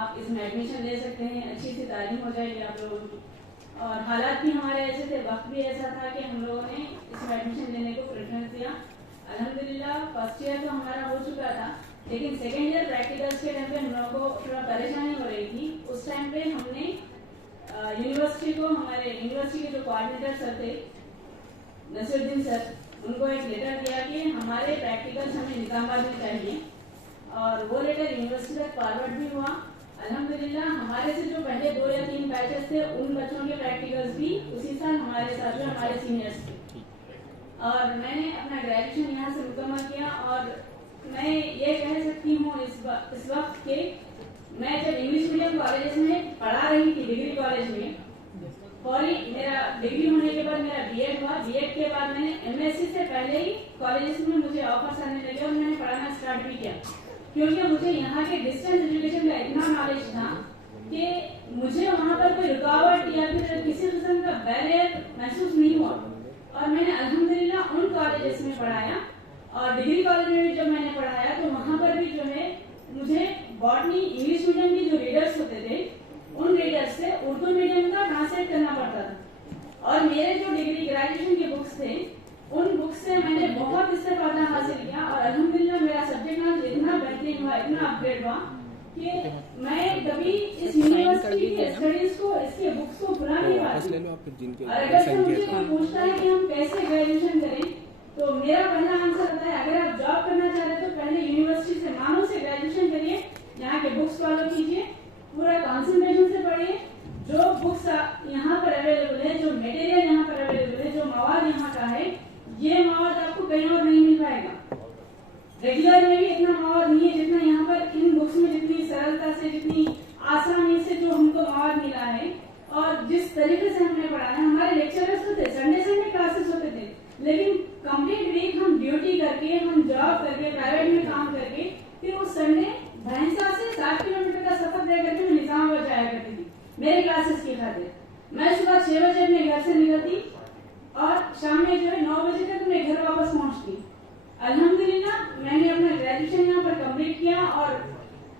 آپ اس میں ایڈمیشن لے سکتے ہیں, اچھی سی تعلیم ہو جائے گی آپ لوگوں کی. اور حالات بھی ہمارے ایسے تھے, وقت بھی ایسا تھا کہ ہم لوگوں نے اس میں ایڈمیشن لینے کو پریفرنس دیا. الحمدللہ فرسٹ ایئر تو ہمارا ہو چکا تھا, لیکن سیکنڈ ایئر پریکٹیکلس کے ٹائم پہ ہم لوگوں کو تھوڑا پریشانی ہو رہی تھی. اس ٹائم پہ ہم نے یونیورسٹی کو, ہمارے یونیورسٹی کے جو کوآرڈینیٹر سر تھے نصیر الدین سر, ان کو ایک لیٹر دیا کہ ہمارے پریکٹیکلس ہمیں نظام آباد میں چاہیے, اور وہ لیٹر یونیورسٹی تک فارورڈ بھی ہوا. الحمدللہ ہمارے سے جو پہلے 2 یا 3 بیچز تھے ان بچوں کے پریکٹیکلس بھی اسی سال ہمارے ساتھ جو ہمارے سینئرس تھے. اور میں نے اپنا گریجویشن یہاں سے مکمل کیا. اور میں یہ کہہ سکتی ہوں اس وقت کہ میں جب انگلش میڈیم کالجز میں پڑھا رہی تھی, ڈگری کالج میں, فوری میرا ڈگری ہونے کے بعد میرا بی ایڈ ہوا. بی ایڈ کے بعد میں نے ایم ایس سی سے پہلے ہی کالجز میں مجھے آفرس آنے لگے اور میں نے پڑھانا اسٹارٹ بھی کیا, کیونکہ مجھے یہاں کے ڈسٹینس ایجوکیشن کا اتنا نالج تھا کہ مجھے وہاں پر کوئی رکاوٹ یا پھر کسی قسم کا بیریئر محسوس نہیں ہوا. اور میں نے الحمدللہ ان کالجز میں پڑھایا, اور ڈگری کالج میں بھی جب میں نے پڑھایا تو وہاں پر بھی جو ہے مجھے باٹنی انگلش میڈیم کی جو ریڈرس ہوتے تھے ان ریڈرس سے اردو میڈیم کا ٹرانسلیٹ کرنا پڑتا تھا. اور میرے جو ڈگری گریجویشن کے بکس تھے ان بکس سے میں نے بہت استفادہ حاصل کیا, اور الحمدللہ میرا سبجیکٹ نالج اتنا بہترین ہوا, اتنا اپ گریڈ ہوا کہ میں کبھی اس یونیورسٹی کے اسٹڈیز کو, اس کے بکس کو بھلا نہیں پاتی. اور اگر سے مجھے کوئی پوچھتا ہے کہ ہم کیسے گریجویشن کریں تو میرا پہلا آنسر ہوتا ہے اگر آپ جاب کرنا چاہ رہے تو پہلے یونیورسٹی سے مانو سے گریجویشن کریے, یہاں کے بکس فالو کیجیے, پورا کانسنٹریشن سے پڑھیے. جو بکس یہاں پر اویلیبل ہے, جو میٹیریل یہاں پر اویلیبل ہے, جو مواد یہاں کا ہے, یہ مواد آپ کو کہیں اور نہیں مل پائے گا. ریگولر میں بھی اتنا مواد نہیں ہے جتنا یہاں پر ان بکس میں, جتنی سرلتا سے, جتنی آسانی سے جو ہم کو مواد ملا ہے. اور جس طریقے سے ہم نے پڑھانا, ہمارے لیکچرز تو تھے, سنڈے کلاسز ہوتے تھے, لیکن کمپلیٹ ویک ہم ڈیوٹی کر کے, ہم جاب کر کے, پرائیویٹ میں کام کر کے, پھر اس سنڈے بھینسا سے 7 کلومیٹر کا سفر طے کر کے میں نظام آباد جایا کرتی تھی میرے کلاسز کی خاطر. میں صبح 6 بجے اپنے گھر سے نکلتی اور شام میں جو ہے 9 بجے تک میں گھر واپس پہنچتی. الحمدللہ میں نے اپنا گریجویشن یہاں پر کمپلیٹ کیا, اور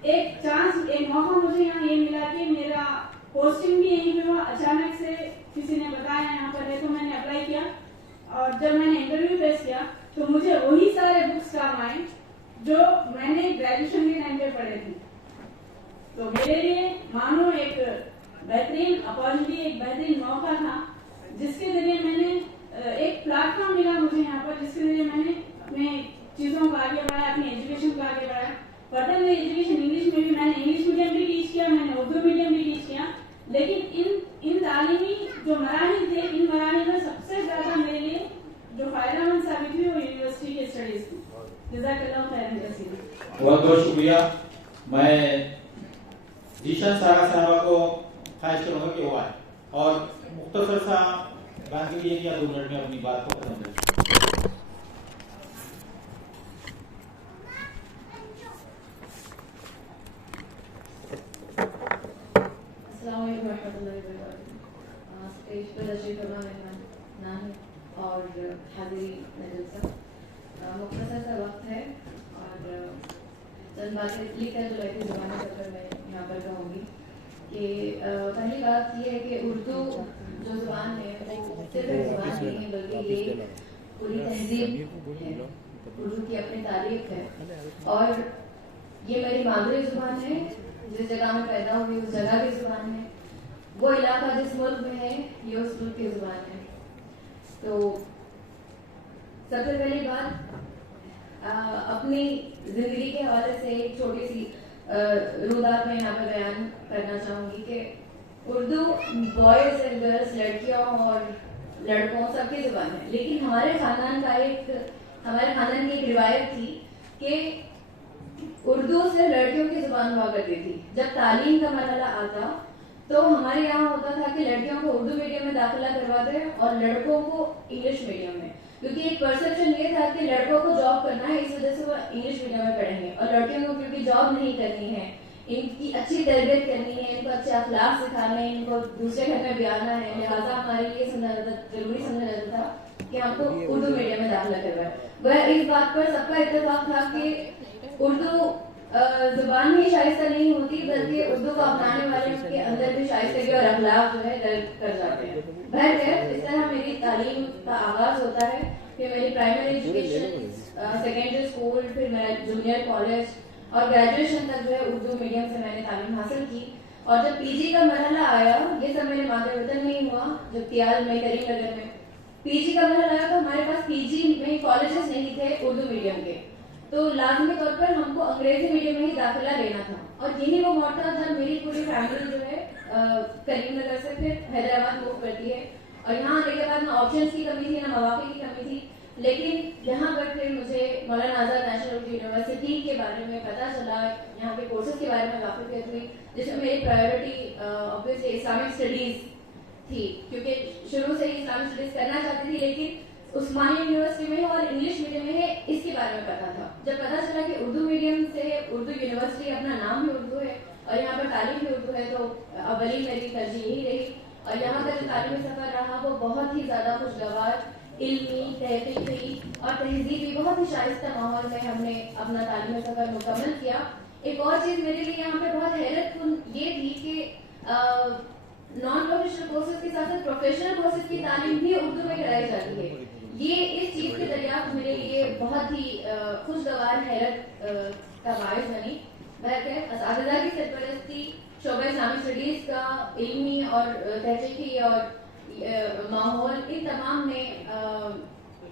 ایک چانس, ایک موقع مجھے یہاں یہ ملا کہ میرا پوسٹنگ بھی یہیں پہ ہوا. اچانک سے کسی نے بتایا یہاں پر ہے تو میں نے اپلائی کیا, اور جب میں نے انٹرویو فیس کیا تو مجھے وہی سارے بکس کام آئے جو میں نے گریجویشن کے ٹائم پہ پڑھے تھے. تو میرے لیے مانو ایک بہترین اپارچونیٹی, ایک بہترین موقع تھا جس کے ذریعے میں نے ایک پلیٹ فارم ملا مجھے یہاں پر, جس کے ذریعے میں نے اپنے چیزوں کو آگے بڑھایا, اپنی ایجوکیشن کو آگے بڑھایا. فردر میں ایجوکیشن انگلش میں بھی, میں نے انگلش میڈیم بھی ٹیچ کیا, میں نے اردو میڈیم بھی ٹیچ کیا, لیکن ان تعلیمی جو مراحل تھے, ان مراحل میں سب سے زیادہ میرے لیے جو فائدہ مند ثابت ہوئی وہ یونیورسٹی کے اسٹڈیز تھی. جزاک اللہ خیر کثیر. بہت بہت شکریہ. میں جیشن سارا صاحبہ کو خواہش کروں گا کہ وہ آئے اور مختصر سا گاندھی جی یا 2 منٹ میں اپنی بات کو ختم کریں. السلام علیکم ورحمۃ اللہ وبرکاتہ. اسٹیج پر تشریف فرما مہمان اور حاضرین جلسہ, مختصر سا وقت ہے اور چند باتیں لکھ کر جو لائٹی زبانیں کر کر میں یہاں پر کہوں گی کہ پہلی بات یہ ہے کہ اردو جو زبان ہے وہ صرف ایک زبان نہیں ہے بلکہ یہ پوری تہذیب ہے, اردو کی اپنی تاریخ ہے, اور یہ میری مادری زبان ہے. جس جگہ میں پیدا ہوئی اس جگہ کی زبان ہے, وہ علاقہ جس ملک میں ہے یہ اس ملک کی زبان ہے. تو سب سے پہلی بات اپنی زندگی کے حوالے سے ایک چھوٹی سی رودات میں یہاں پہ بیان کرنا چاہوں گی کہ اردو بوائز اینڈ گرلس, لڑکیوں اور لڑکوں سب کی زبان ہے, لیکن ہمارے خاندان کی ایک روایت تھی کہ اردو سے لڑکیوں کی زبان ہوا کرتی تھی. جب تعلیم کا مرحلہ آتا تو ہمارے یہاں ہوتا تھا کہ لڑکیوں کو اردو میڈیم میں داخلہ کرواتے اور لڑکوں کو انگلش میڈیم میں, کیونکہ ایک پرسپشن یہ تھا کہ لڑکوں کو جاب کرنا ہے, اس وجہ سے وہ انگلش میڈیم میں پڑھیں گے, اور لڑکیوں کو کیونکہ جاب نہیں کرنی ہے, ان کی اچھی تربیت کرنی ہے, ان کو اچھے اخلاق سکھانے ہیں, ان کو دوسرے گھر میں بھی آنا ہے, لہٰذا ہمارے لیے ضروری سمجھا جاتا تھا کہ ہم کو اردو میڈیم میں داخلہ کروائے. وہ اس بات پر سب کا اتفاق تھا کہ اردو زبان ہی شائستہ نہیں ہوتی بلکہ اردو کو اپنانے والے کے اندر بھی شائستگی اور اخلاق جو ہے درج کر جاتے ہیں. بہرکیف اس طرح میری تعلیم کا آغاز ہوتا ہے کہ میری پرائمری ایجوکیشن, سیکنڈری اسکول, پھر میرا جونیئر کالج اور گریجویشن تک جو ہے اردو میڈیم سے میں نے تعلیم حاصل کی. اور جب پی جی کا مرحلہ آیا, یہ سب میرے مادر وطن میں ہی ہوا, جب تیال میں کریم نگر میں پی جی کا مرحلہ آیا تو ہمارے پاس پی جی میں کالجز نہیں تھے اردو میڈیم کے, تو لازمی طور پر ہم کو انگریزی میڈیم میں ہی داخلہ لینا تھا. اور یہی وہ موقع تھا جب میری پوری فیملی جو ہے کریم نگر سے پھر حیدرآباد موو کرتی ہے, اور یہاں آنے کے بعد نہ آپشنس کی کمی تھی نہ مواقع کی کمی تھی. لیکن یہاں پر پھر مجھے مولانا آزاد نیشنل اردو یونیورسٹی کے بارے میں پتہ چلا, یہاں کے کورسز کے بارے میں واقفیت ہوئی, جس میں میری پرائیورٹی obviously اسلامک اسٹڈیز تھی, کیونکہ شروع سے ہی اسلامک اسٹڈیز کرنا چاہتی تھی, لیکن عثمانیہ یونیورسٹی میں اور انگلش میڈیم میں ہے اس کے بارے میں پتا تھا. جب پتا چلا کہ اردو میڈیم سے اردو یونیورسٹی, اپنا نام بھی اردو ہے اور یہاں پر تعلیم بھی اردو ہے, تو اولی میری ترجیح یہی رہی. اور یہاں کا جو تعلیمی سفر رہا وہ بہت ہی زیادہ خوشگوار, علمی, تحقیقی اور تہذیبی بہت ہی شائستہ ماحول میں ہم نے اپنا تعلیمی سفر مکمل کیا. ایک اور چیز میرے لیے یہاں پہ بہت حیرت کن یہ تھی کہ نان پروفیشنل کورسز کے ساتھ ساتھ پروفیشنل کورسز کی تعلیم بھی اردو میں کرائی جاتی ہے. یہ اس چیز کی دریافت میرے لیے بہت ہی خوشگوار حیرت کا باعث بنی. بہرکیف اساتذہ کی سرپرستی, شعبہ اسلامک اسٹڈیز کا علمی اور تحقیقی اور ماحول, ان تمام نے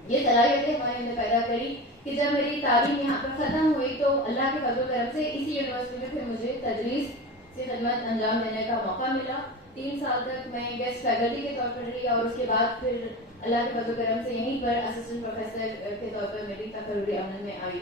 یہ صلاحیتیں ہمارے اندر پیدا کری کہ جب میری تعلیم یہاں پر ختم ہوئی تو اللہ کے فضل و کرم سے اسی یونیورسٹی میں پھر مجھے تدریس سے خدمت انجام دینے کا موقع ملا. 3 سال تک میں گیسٹ فیکلٹی کے طور پر رہی, اور اس کے بعد پھر اللہ کے فضل و کرم سے یہیں پر اسسٹنٹ پروفیسر کے طور پر میری تقرری عمل میں آئی.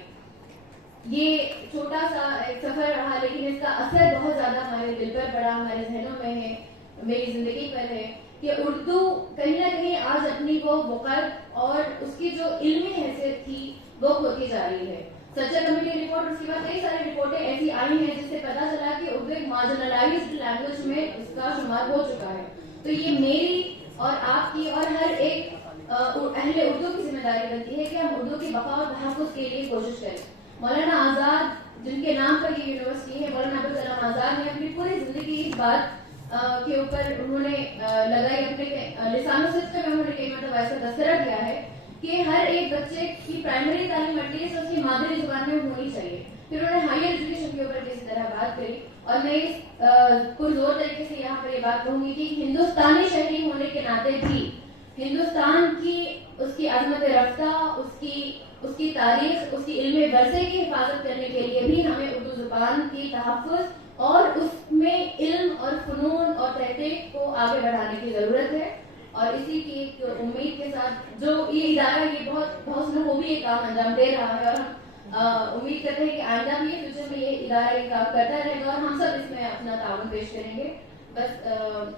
یہ چھوٹا سا ایک سفر رہا, لیکن اس کا اثر بہت زیادہ ہمارے دل پر پڑا, ہمارے ذہنوں میں ہے, میری زندگی پر ہے, کہ اردو کہیں نہ کہیں آج اپنی وہ وقار اور اس کی جو علمی حیثیت تھی وہ کھوتی جا رہی ہے. سچر کمیٹی رپورٹ, اس کے بعد کئی ساری رپورٹیں ایسی آئی ہیں جس سے پتا چلا کہ اردو ایک مارجنلائزڈ لینگویج میں اس کا شمار ہو چکا ہے. تو یہ میری اور آپ کی اور ہر ایک اہل اردو کی ذمہ داری بنتی ہے کہ ہم اردو کی بقا اور تحفظ کے لیے کوشش کریں. مولانا آزاد, جن کے نام پر یہ یونیورسٹی ہے, مولانا ابوالکلام آزاد نے اپنی پوری زندگی اس بات کے اوپر انہوں نے لگائی, اپنے لسان و صدق میں انہوں نے کئی مرتبہ اس کا تذکرہ کیا ہے کہ ہر ایک بچے کی پرائمری تعلیم ایٹ لیسٹ اس کی مادری زبان میں ہونی چاہیے. پھر انہوں نے ہائر ایجوکیشن کے اوپر کسی طرح بات کری, اور میں اس پرزور طریقے سے یہاں پر یہ بات کہوں گی کہ ہندوستانی شہری ہونے کے ناطے بھی ہندوستان کی اس کی عظمت رفتہ, اس کی تاریخ, اس کی علم ورثے کی حفاظت کرنے کے لیے بھی ہمیں اردو زبان کی تحفظ اور اس میں علم اور فنون اور تحقیق کو آگے بڑھانے کی ضرورت ہے. اور اسی کی ایک امید کے ساتھ جو یہ ادارہ یہ بہت حسن خوبی یہ کام انجام دے رہا ہے, اور ہم امید کرتے ہیں کہ آئندہ بھی فیوچر میں یہ ادارہ یہ کام کرتا رہے گا, اور ہم سب اس میں اپنا تعاون پیش کریں گے. بس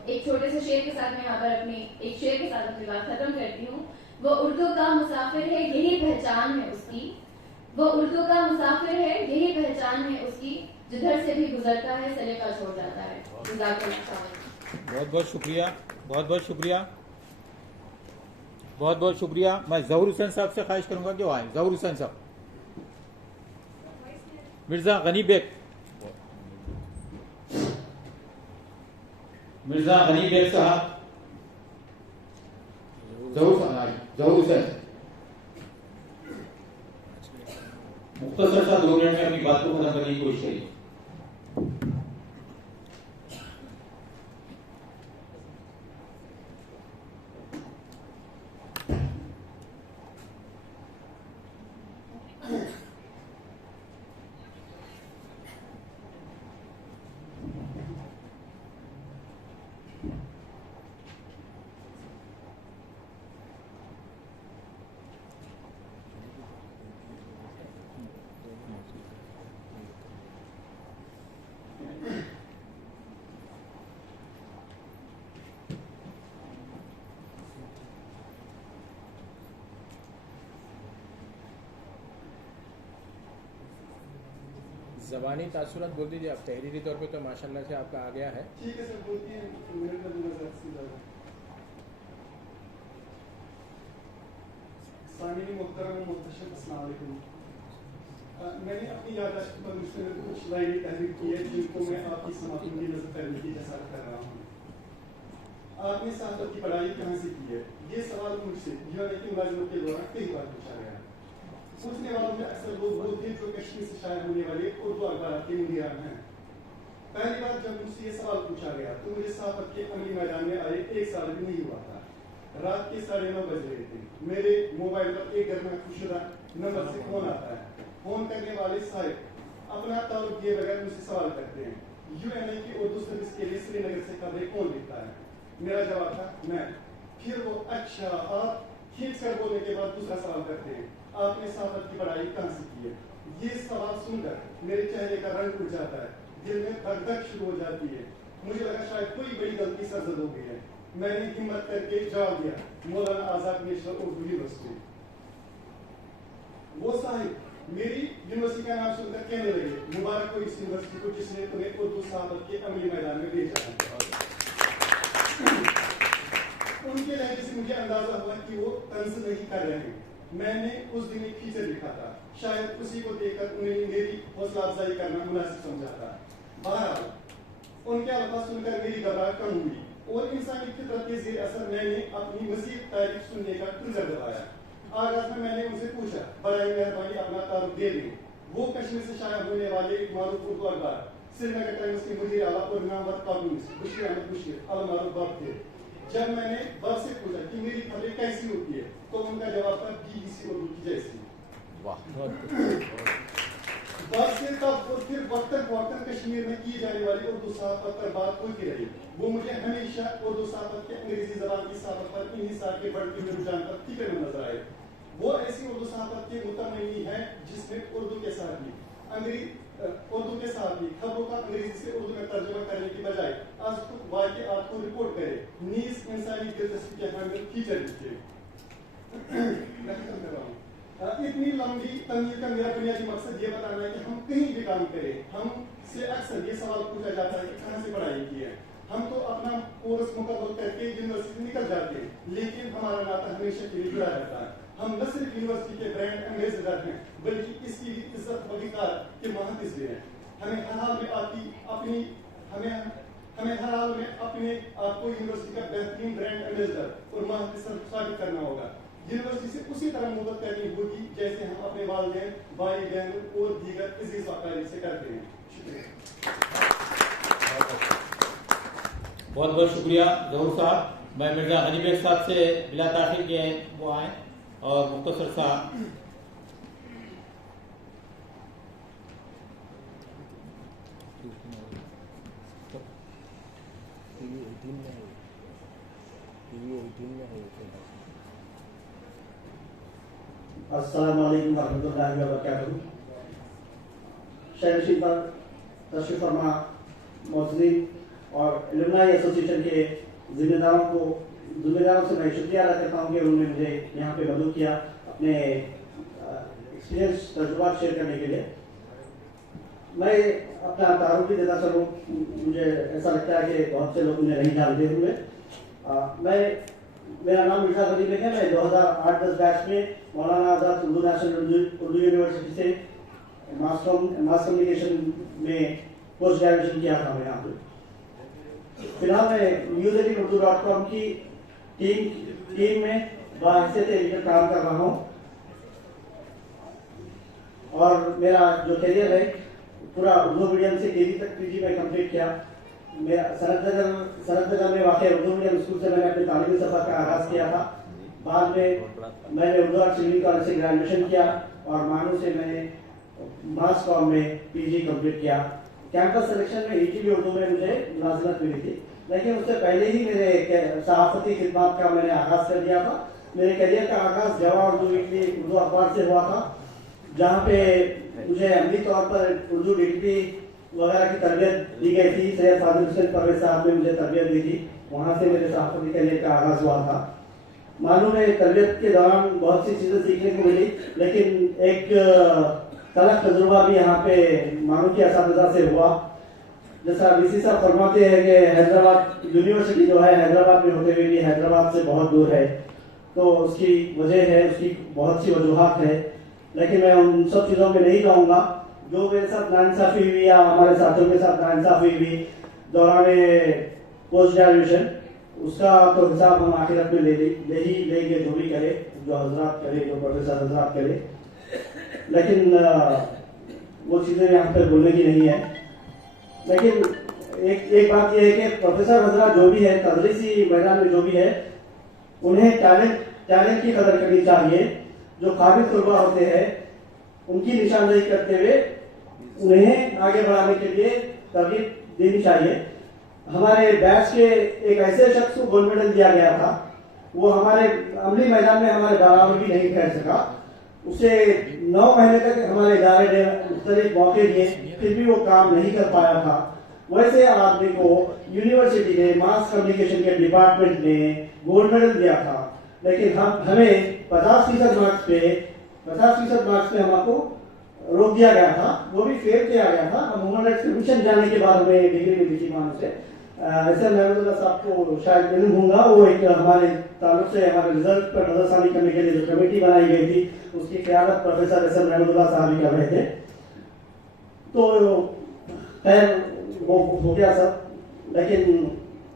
ایک چھوٹے سے شعر کے ساتھ میں یہاں پر اپنی بات ختم کرتی ہوں. وہ اردو کا مسافر ہے یہی پہچان ہے اس کی, وہ اردو کا مسافر ہے یہی پہچان ہے اس کی, جدھر سے بھی گزرتا ہے سلیقہ چھوڑ جاتا ہے. جزاک اللہ. بہت بہت شکریہ, بہت بہت شکریہ, بہت بہت شکریہ. میں ظہور حسین صاحب سے خواہش کروں گا کہ وہ آئیں. ظہور حسین صاحب. مرزا غنی بیگ, مرزا غنی بیگ صاحب. ظہور حسین مختصر سا 2 منٹ میں اپنی بات کو ختم کرنے کی کوشش کریے. زبانی تاثرات بول دیجیے آپ. تحریری طور پہ تو ماشاءاللہ سے آپ کا آ گیا ہے. ٹھیک ہے سر, بولتی ہیں. سامعین محترم و محتشم, السلام علیکم. میں نے اپنی یادداشت پر مشتمل کچھ لائنیں تحریر کی ہے جن کو میں آپ کی سماعت میں نظر کرنے کی جسارت کر رہا ہوں. آپ نے صحافت کی پڑھائی کہاں سے کی ہے؟ یہ سوال مجھ سے کی ملازمت کے دوران کئی بار پوچھا گیا. پوچھنے والوں میں اکثر لوگ وہ تھے جو کشمیر سے شائع ہونے والے اردو اخبارات کے مدیران ہیں. پہلی بار جب مجھ سے یہ سوال پوچھا گیا تو مجھے صحافت کے عملی میدان میں آئے 1 سال بھی نہیں ہوا تھا. رات کے 9:30 بج رہے تھے. میرے موبائل پر ایک گھر میں خوشدہ نمبر سے فون آتا ہے. فون کرنے والے صاحب اپنا تعارف دیے بغیر مجھ سے سوال کرتے ہیں UNI کی اردو سروس کے لیے سری نگر سے خبریں کون لکھتا ہے؟ میرا جواب تھا میں. پھر وہ اچھا آپ کھینچ کر بولنے کے بعد دوسرا سوال کرتے ہیں آپ نے صحافت کی پڑھائی کہاں سے کی ہے؟ یہ سوال سن کر میرے چہرے کا رنگ اٹھ جاتا ہے, دل میں دھک دھک شروع ہو جاتی ہے. مجھے لگا شاید کوئی بڑی غلطی سرزد ہو گئی ہے. میں نے ہمت کر کے جواب دیا مولانا آزاد نیشنل اردو یونیورسٹی. وہ صاحب میری یونیورسٹی کا نام سن کر کہنے لگے مبارک ہو اس یونیورسٹی کو جس نے تمہیں اردو صحافت کے عملی میدان میں بھیجا ہے. ان کے لہجے سے مجھے اندازہ ہوا کہ وہ طنز نہیں کر رہے ہیں. میں نے اس دن ایک فیچر لکھا تھا, شاید اسی کو دیکھ کر انہیں میری حوصلہ افزائی کرنا مناسب سمجھا تھا. بہرحال ان کے الفاظ سن کر میری گھبراہٹ کم ہوئی اور انسانی فطرت کے زیر اثر میں نے اپنی مزید تعریف سننے کا ٹریگر دبایا. آغاز میں نے ان سے پوچھا برائے مہربانی اپنا تعارف دے دیں. وہ کشمیر سے شائع ہونے والے ایک معروف اردو اخبار سری نگر ٹائمز کے مدیر اعلیٰ اور نامور کارٹونسٹ بشیر احمد بشیر المعروف باب تھے. جب میں نے باب سے پوچھا کہ میری خبریں کیسی ہوتی ہے تو ان کا جواب تھا BBC اردو کی جیسی. باب سے تب اور پھر وقتاً فوقتاً کشمیر میں کی جانے والی اردو صحافت پر بات ہوتی رہی. وہ مجھے ہمیشہ اردو صحافت کے انگریزی زبان کی صحافت پر انحصار کے بڑھتے ہوئے رجحان پر فکر میں نظر آئے. وہ ایسی اردو صحافت کے متمنی ہیں جس میں اردو کے ساتھ بھی خبروں کا انگریزی سے اردو میں ترجمہ کرنے کی بجائے آج خود واقعات کو رپورٹ کرے, نیز انسانی دلچسپی کے حامل فیچر لکھے. اتنی لمبی تمہید کا میرا بنیادی مقصد یہ بتانا ہے کہ ہم کہیں بھی کام کریں ہم سے اکثر یہ سوال پوچھا جاتا ہے کہ کہاں سے پڑھائی کی ہے. ہم تو اپنا کورس مکمل کر کے یونیورسٹی نکل جاتے ہیں لیکن ہمارا ناطہ ہمیشہ کے لیے جڑا رہتا ہے. ہم نہ صرف یونیورسٹی کے برانڈ ایمبیسڈر ہیں بلکہ اس کی عزت وقار کے محافظ بھی ہیں. ہمیں ہر حال میں اپنے آپ کو یونیورسٹی کا بہترین برانڈ ایمبیسڈر اور محافظ ثابت کرنا ہوگا. یونیورسٹی سے اسی طرح محبت کرنی ہوگی جیسے ہم اپنے والدین, بھائی بہنوں اور دیگر عزیز و اقارب سے کرتے ہیں. شکریہ. بہت بہت شکریہ ظہور صاحب. میں مرزا غنی بیگ صاحب سے بلا تاخیر کے وہ آئیں اور مختصر سا السلام علیکم ورحمۃ اللہ وبرکاتہ. شہر رشید پر تشریف فرما موجودین اور الومنائی ایسوسیشن کے ذمہ داروں سے میں شکریہ ادا کرتا ہوں کہ انہوں نے مجھے یہاں پہ مدعو کیا اپنے ایکسپیرینس تجربات شیئر کرنے کے لیے. میں اپنا تعارف بھی دیتا چلوں. مجھے ایسا لگتا ہے کہ بہت سے لوگ مجھے نہیں جانتے ہوئے. میرا نام مرزا غنی بیگ ہے. میں 2008-10 بیچ میں مولانا آزاد اردو نیشنل اردو یونیورسٹی سے ماس کمیونیکیشن میں پوسٹ گریجویشن کیا تھا. میں یہاں پہ فی الحال میں news18urdu.com کی ٹیم میں باحثیت ایڈیٹر کام کر رہا ہوں اور میرا جو کیریئر ہے پورا اردو میڈیم سے KG تک PG میں کمپلیٹ کیا. میرا سنت نگر میں واقع اردو میڈیم اسکول سے میں نے اپنے تعلیمی سفر کا آغاز کیا تھا. بعد میں نے اردو آرٹ سنگنگ کالج سے گریجویشن کیا اور مانو سے میں نے ماس کام میں PG کمپلیٹ کیا. کیمپس سلیکشن میں ETV اردو میں مجھے ملازمت ملی تھی لیکن اس سے پہلے ہی میرے صحافتی خدمات کا میں نے آغاز کر دیا تھا. میرے کیریئر کا آغاز جوا اردو ویکلی اردو اخبار سے ہوا تھا جہاں پہ مجھے عملی طور پر اردو ڈکشنری وغیرہ کی تربیت دی گئی تھی. سید فاضل حسین پرویز صاحب نے مجھے تربیت دی تھی. وہاں سے میرے صحافتی کیریئر کا آغاز ہوا تھا. معلوم ہے تربیت کے دوران بہت سی چیزیں سیکھنے کو ملی لیکن ایک تلخ تجربہ بھی یہاں پہ مانو کے اساتذہ سے ہوا. جیسا VC صاحب فرماتے ہیں کہ حیدرآباد یونیورسٹی جو ہے حیدرآباد میں ہوتے ہوئے بھی حیدرآباد سے بہت دور ہے. تو اس کی وجہ ہے, اس کی بہت سی وجوہات ہے. लेकिन मैं उन सब चीज़ों में नहीं जाऊँगा। जो मेरे साथ नाइंसाफ़ी हुई या हमारे साथियों के साथ नाइंसाफ़ी हुई दौरान पोस्ट ग्रेजुएशन, उसका तो हिसाब हम आखिरत में ले ही लेंगे, जो भी करे, जो हजरात करे, जो प्रोफेसर हजरात करे। लेकिन वो चीज़ें यहाँ पे बोलने की नहीं है। लेकिन एक बात यह है कि प्रोफेसर हजरात जो भी है, तदरीसी मैदान में जो भी है, उन्हें टैलेंट की कदर करनी चाहिए। जो काबिल तलबा होते हैं उनकी निशानदेही करते हुए उन्हें आगे बढ़ाने के लिए तरगीब देनी चाहिए। हमारे बैच के एक ऐसे शख्स को गोल्ड मेडल दिया गया था, वो हमारे अमली मैदान में हमारे बराबर भी नहीं खेल सका। उसे 9 महीने तक हमारे इदारे ने मुख्तलिफ मौके दिए, फिर भी वो काम नहीं कर पाया था। वैसे आदमी को यूनिवर्सिटी ने, मास कम्युनिकेशन के डिपार्टमेंट ने गोल्ड मेडल दिया था, लेकिन हमें 50% मार्क्स पे हमको रोक दिया गया था, वो भी फेल किया गया था। हम ह्यूमन राइट्स कमीशन जाने के बाद हमें डिग्री मिली थी मानो से। ऐसे महमूदुल्लाह साहब को शायद इल्म होगा, वो एक हमारे ताल्लुक से हमारे रिजल्ट पर नजरसानी करने के लिए जो कमेटी बनाई गई थी, उसकी क़यादत प्रोफेसर एस एम महमूदुल्लाह साहब ही कर रहे थे। तो खैर वो हो गया सब। लेकिन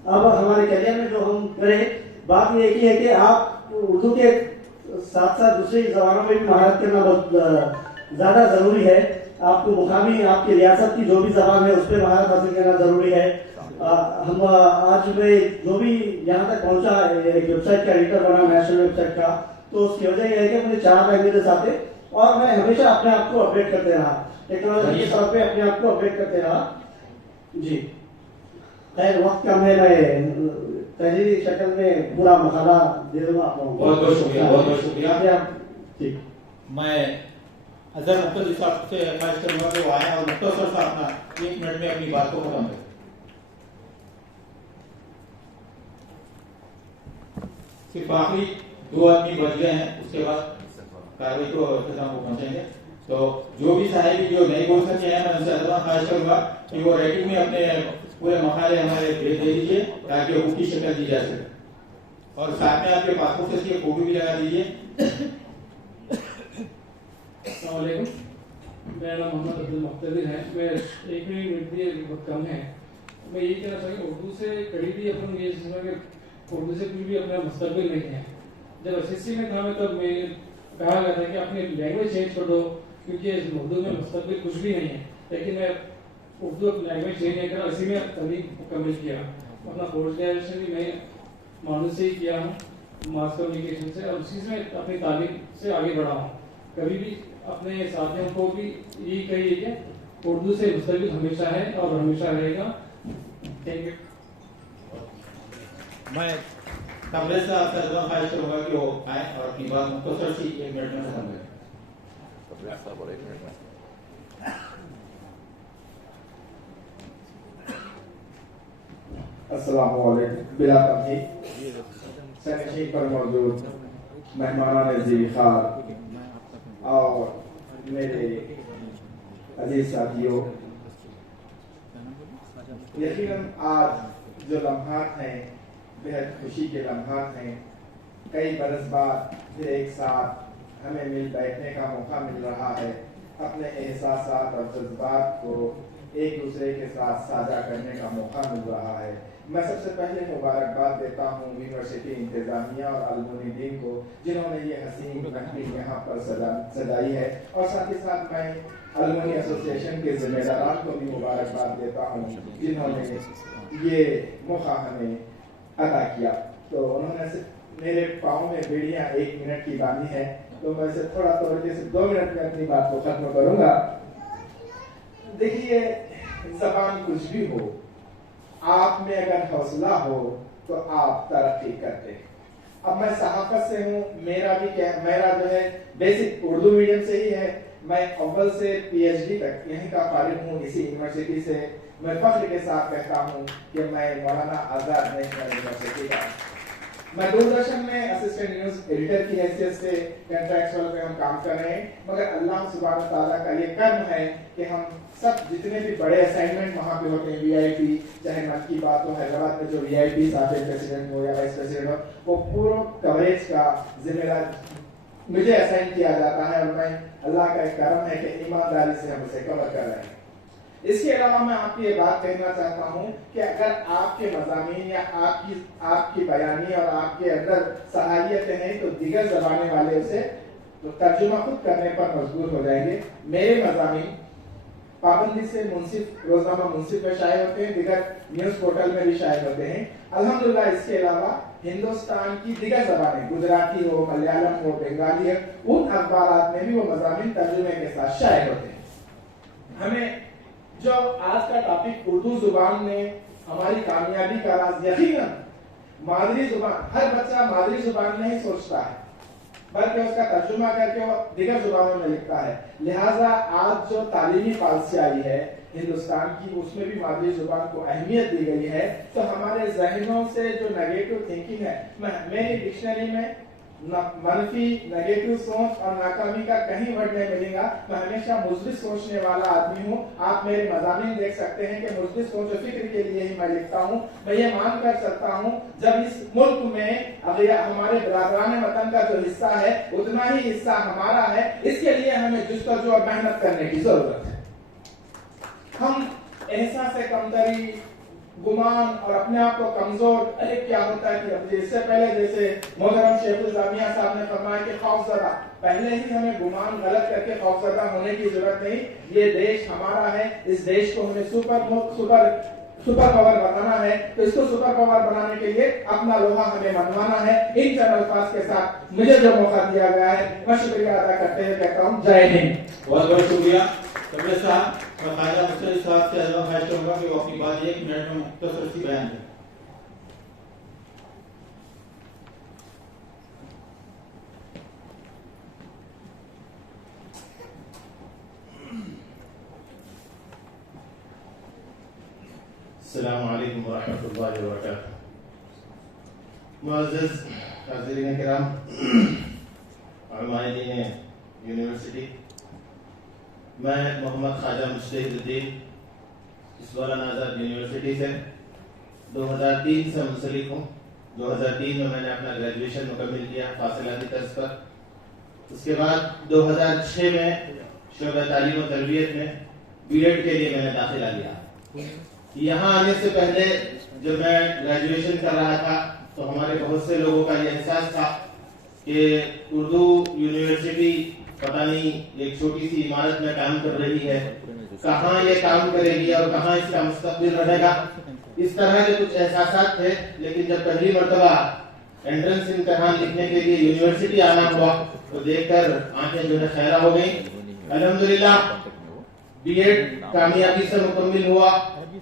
अब हमारे करियर में जो हम करें, बात ये की है कि आप उर्दू के साथ साथ दूसरी जबानों में भी महारत करना बहुत ज़्यादा ज़रूरी है। आपको मुकामी आपकी रियासत की जो भी जबान है उस पर महारत हासिल करना ज़रूरी है। हम आज में जो भी यहाँ तक पहुँचा, एक वेबसाइट का एडिटर बना, नेशनल वेबसाइट का, तो उसकी वजह यह है कि मुझे 4 लैंग्वेजेस आते और मैं हमेशा अपने आप को अपडेट करते रहा, टेक्नोलॉजी के तौर पे अपने आप को अपडेट करते रहा। जी खैर वक्त कम है, मैं तहरीरी शक्ल में पूरा मसाला दे दूंगा आप लोगों को। बहुत बहुत शुक्रिया, बहुत बहुत शुक्रिया। ठीक, मैं अजहर मुख्तलिफ साहब से ख्वाहिश करूंगा कि वो आए और मुख्तसर सा अपना 1 मिनट में अपनी बात को खत्म करें। सिर्फ आखिरी 2 आदमी बच गए हैं, उसके बाद कार्रवाई को इख्तिताम को पहुंचेंगे। तो जो भी साहिब जो नहीं बोल सके हैं, मैं उनसे अदब ख्वाहिश करूंगा कि वो राइटिंग में अपने पूरे मकाले हमारे भेज दे दीजिए ताकि वो की शक्ल दी जा सके, और साथ में आपके पासपोर्ट से इसकी फोटो भी लगा दीजिए। अस्सलाम वालेकुम, मेरा नाम मोहम्मद अब्दुल मुख्तदिर है। मैं 1 मिनट दिए बहुत कम है। मैं ये कहना चाहूँगा, उर्दू से करीबी अपन ये उर्दू से कुछ भी अपना मुस्तकबिल नहीं है। जब SSC में था मैं, तब मैं कहा गया था कि अपनी लैंग्वेज चेंज कर दो, क्योंकि उर्दू में मुस्तकबिल कुछ भी नहीं है। लेकिन मैं उर्दू लैंग्वेज चेंज नहीं करा, इसी में तालीम मुकम्मल किया। अपना पोस्ट ग्रेजुएशन भी मैं मानू से ही किया हूँ, मास कम्युनिकेशन से, और उसी में अपनी तालीम से आगे बढ़ा हूँ। कभी भी अपने साथियों को भी यही कहिए कि उर्दू से मुस्तकबिल हमेशा है और हमेशा रहेगा। Thank you. मैं कमरे से आपसे अदब ख्वाहिश करूंगा कि वो आए और अपनी बात मुख्तसर सी 1 मिनट में खत्म करें। अस्सलाम वालेकुम। बिला तमहीद सनशीन पर मौजूद मेहमानान ज़ीखार और मेरे अजीज साथियों, यकीनन आज जो लम्हात हैं बेहद खुशी के लम्हात हैं। कई बरस बाद फिर एक साथ हमें मिल बैठने का मौका मिल रहा है, अपने एहसासात और जज्बात को एक दूसरे के साथ साझा करने का मौका मिल रहा है। मैं सबसे पहले मुबारकबाद देता हूँ यूनिवर्सिटी इंतजामिया और अलमुनिदीन को, जिन्होंने ये हसीन महफिल यहाँ पर सजाई है, और साथ ही साथ मैं अलमुनी एसोसिएशन के जिम्मेदारान को भी मुबारकबाद देता हूँ, जिन्होंने ये मौका हमें अदा किया। तो उन्होंने मेरे पाँव में बेड़ियाँ 1 मिनट की बांधी है, तो मैं इसे थोड़ा तोड़ से 2 मिनट में अपनी बात को खत्म करूंगा। देखिए, ज़बान कुछ भी हो, आप में अगर हौसला हो तो आप तरक्की करते हैं। अब मैं सहाफत से हूँ, मेरा जो है बेसिक उर्दू मीडियम से ही है। मैं अव्वल से PhD तक यहीं का फारिग हूँ, इसी यूनिवर्सिटी से। मैं फख्र के साथ कहता हूँ कि मैं मौलाना आज़ाद नेशनल यूनिवर्सिटी का। मैं दूरदर्शन में असिस्टेंट न्यूज एडिटर की हैसियत से कॉन्ट्रैक्चुअल पे हम काम कर रहे हैं, मगर अल्लाह सुब्हान व तआला का ये कर्म है कि हम सब जितने भी बड़े असाइनमेंट वहाँ पे होते हैं, VIP, चाहे मन की बात हो, हैदराबाद में जो VIP साफे प्रेसिडेंट हो या वाइस प्रेसिडेंट हो, वो पूरा कवरेज का जिम्मेदार मुझे असाइन किया जाता है और मैं अल्लाह का एक करम है कि ईमानदारी से हम उसे कवर कर रहे हैं। इसके अलावा मैं आपको ये बात कहना चाहता हूँ कि अगर आपके मज़ामीन या आपकी बयानी और आपके अंदर सलाहियतें हैं तो दीगर ज़बानें वाले उसे तो तर्जुमा खुद करने पर मजबूर हो जाएंगे। मेरे मज़ामीन पाबंदी से मुंसिफ रोजनामा मुंसिफ में शाये होते हैं, दीगर न्यूज पोर्टल में भी शाये होते हैं। अल्हम्दुलिल्लाह इसके अलावा हिंदुस्तान की दीगर ज़बानें गुजराती हो, मलयालम हो, बंगाली हो, उन अखबारात में भी वो मज़ामीन तर्जुमे के साथ शाये होते हैं। हमें जो आज का टॉपिक उर्दू जुबान में हमारी कामयाबी का राज, यकीनन मादरी जुबान, हर बच्चा मादरी जुबान में ही सोचता है बल्कि उसका तर्जुमा करके वो दीगर जुबानों में लिखता है। लिहाजा आज जो तालीमी पॉलिसी आई है हिंदुस्तान की, उसमें भी मादरी जुबान को अहमियत दी गई है। तो हमारे जहनों से जो नेगेटिव थिंकिंग है, मेरी डिक्शनरी में मनफी नेगेटिव सोच और नाकामी का कहीं वर्ड नहीं मिलेगा। मैं हमेशा मुस्बित सोचने वाला आदमी हूँ। आप मेरे मज़ामीन देख सकते हैं कि मुस्बित सोच और फिक्र के लिए ही मैं लिखता हूँ। मैं ये मान कर सकता हूँ जब इस मुल्क में अगर हमारे बरादरान वतन का जो हिस्सा है उतना ही हिस्सा हमारा है, इसके लिए हमें जुस्तजू और मेहनत करने की जरूरत है। हम एहसास कमतरी, गुमान और अपने आप को कमजोर, अरे क्या होता है कि इससे पहले जैसे मोहतरम शेखुल जामिया साहब ने फरमाया कि खौफजदा, पहले ही हमें गुमान गलत करके खौफजदा होने की जरूरत नहीं। ये देश हमारा है, इस देश को हमें सुपर पावर बनाना है। तो इसको सुपर पावर बनाने के लिए अपना लोहा हमें मनवाना है। इन चंद अल्फाज के साथ मुझे जो मौका दिया गया है मैं शुक्रिया अदा करते हुए कहता हूँ जय हिंद। बहुत बहुत शुक्रिया कबीर साहब। मैं ख्वाजा मुस्तफा साहब से ख्वाहिश करूंगा कि वो अपनी बात 1 मिनट में मुख्तसर सी बयान करें। अस्सलामु अलैकुम व रहमतुल्लाहि व बरकातुहू। मुअज़्ज़ज़ हाज़िरीन किराम, उलमाए-ए-दीन यूनिवर्सिटी, मैं मोहम्मद ख्वाजा मुश्ताक़ुद्दीन इस्वालान आज़ाद यूनिवर्सिटी से 2003 से मुंसलिक हूँ। 2003 में मैंने अपना ग्रेजुएशन मुकम्मल किया फासिलाती तर्ज पर। उसके बाद 2006 में शोबा तालीम और तरबियत में बीएड के लिए मैंने दाखिला लिया। यहाँ आने से पहले जब मैं ग्रेजुएशन कर रहा था तो हमारे बहुत से लोगों का यह एहसास था कि उर्दू यूनिवर्सिटी पता नहीं एक छोटी सी इमारत में काम कर रही है, कहाँ ये काम करेगी और कहाँ इसका मुस्तकबिल रहेगा, इस तरह के कुछ एहसास थे। लेकिन जब पहली मर्तबा एंट्रेंस इम्तिहान लिखने के लिए यूनिवर्सिटी आना हुआ तो देखकर आंखें जो है खैरा हो गई। अल्हम्दुलिल्लाह बीएड कामयाबी से मुकम्मल हुआ।